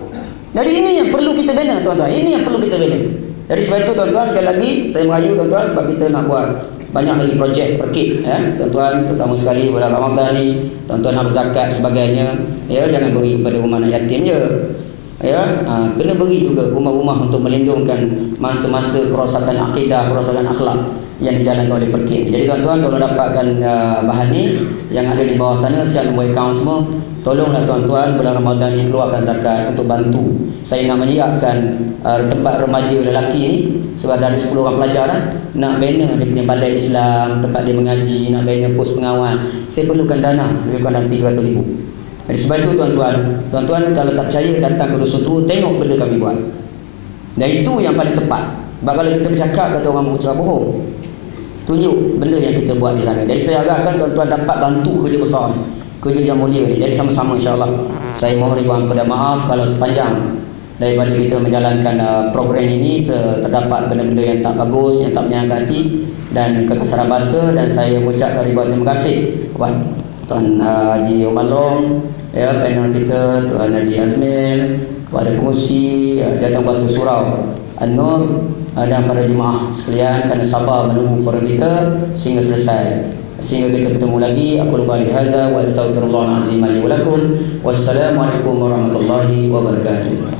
Jadi ini yang perlu kita bina, tuan-tuan. Ini yang perlu kita bina. Jadi sebab itu, tuan-tuan, sekali lagi saya merayu tuan-tuan sebab kita nak buat banyak lagi projek perkit, tuan-tuan, terutama sekali bulan Ramadan ni, tuan-tuan nak berzakat sebagainya, ya, jangan beri kepada rumah anak yatim je. Ya, kena beri juga rumah-rumah untuk melindungkan masa-masa kerosakan akidah, kerosakan akhlak yang dijalankan oleh perkit. Jadi tuan-tuan, kalau dapatkan bahan ni yang ada di bawah sana, siap nombor akaun semua, tolonglah tuan-tuan bulan Ramadan ni keluarkan zakat untuk bantu. Saya nak menyiapkan tempat remaja lelaki ni, sebab ada 10 orang pelajar dah, nak bina dia punya balai Islam, tempat dia mengaji, nak bina pos pengawal. Saya perlukan dana lebih kurang 300,000. Jadi sebab itu, tuan-tuan, kalau tak percaya, datang ke Dusun Tua, tengok benda kami buat. Dan itu yang paling tepat. Sebab kalau kita bercakap, kata orang bercakap bohong, tunjuk benda yang kita buat di sana. Jadi saya harapkan tuan-tuan dapat bantu kerja besar ni, kerja yang mulia ni. Jadi sama-sama, insya-Allah. Saya mohon ribuan pada maaf kalau sepanjang daripada kita menjalankan program ini terdapat benda-benda yang tak bagus, yang tak menyenangkan hati dan kekasaran bahasa, dan saya mengucapkan ribuan terima kasih kepada Tuan Haji Omar Long, ya, panel kita, Tuan Haji Azmil, kepada pengurusi Jawatankuasa Surau An-Nur, dan para jemaah sekalian kerana sabar menunggu forum kita sehingga selesai. Sehingga kita bertemu lagi. Aku lupa lihaza wa astaghfirullahalazim li wa lakum. Wassalamualaikum warahmatullahi wabarakatuh.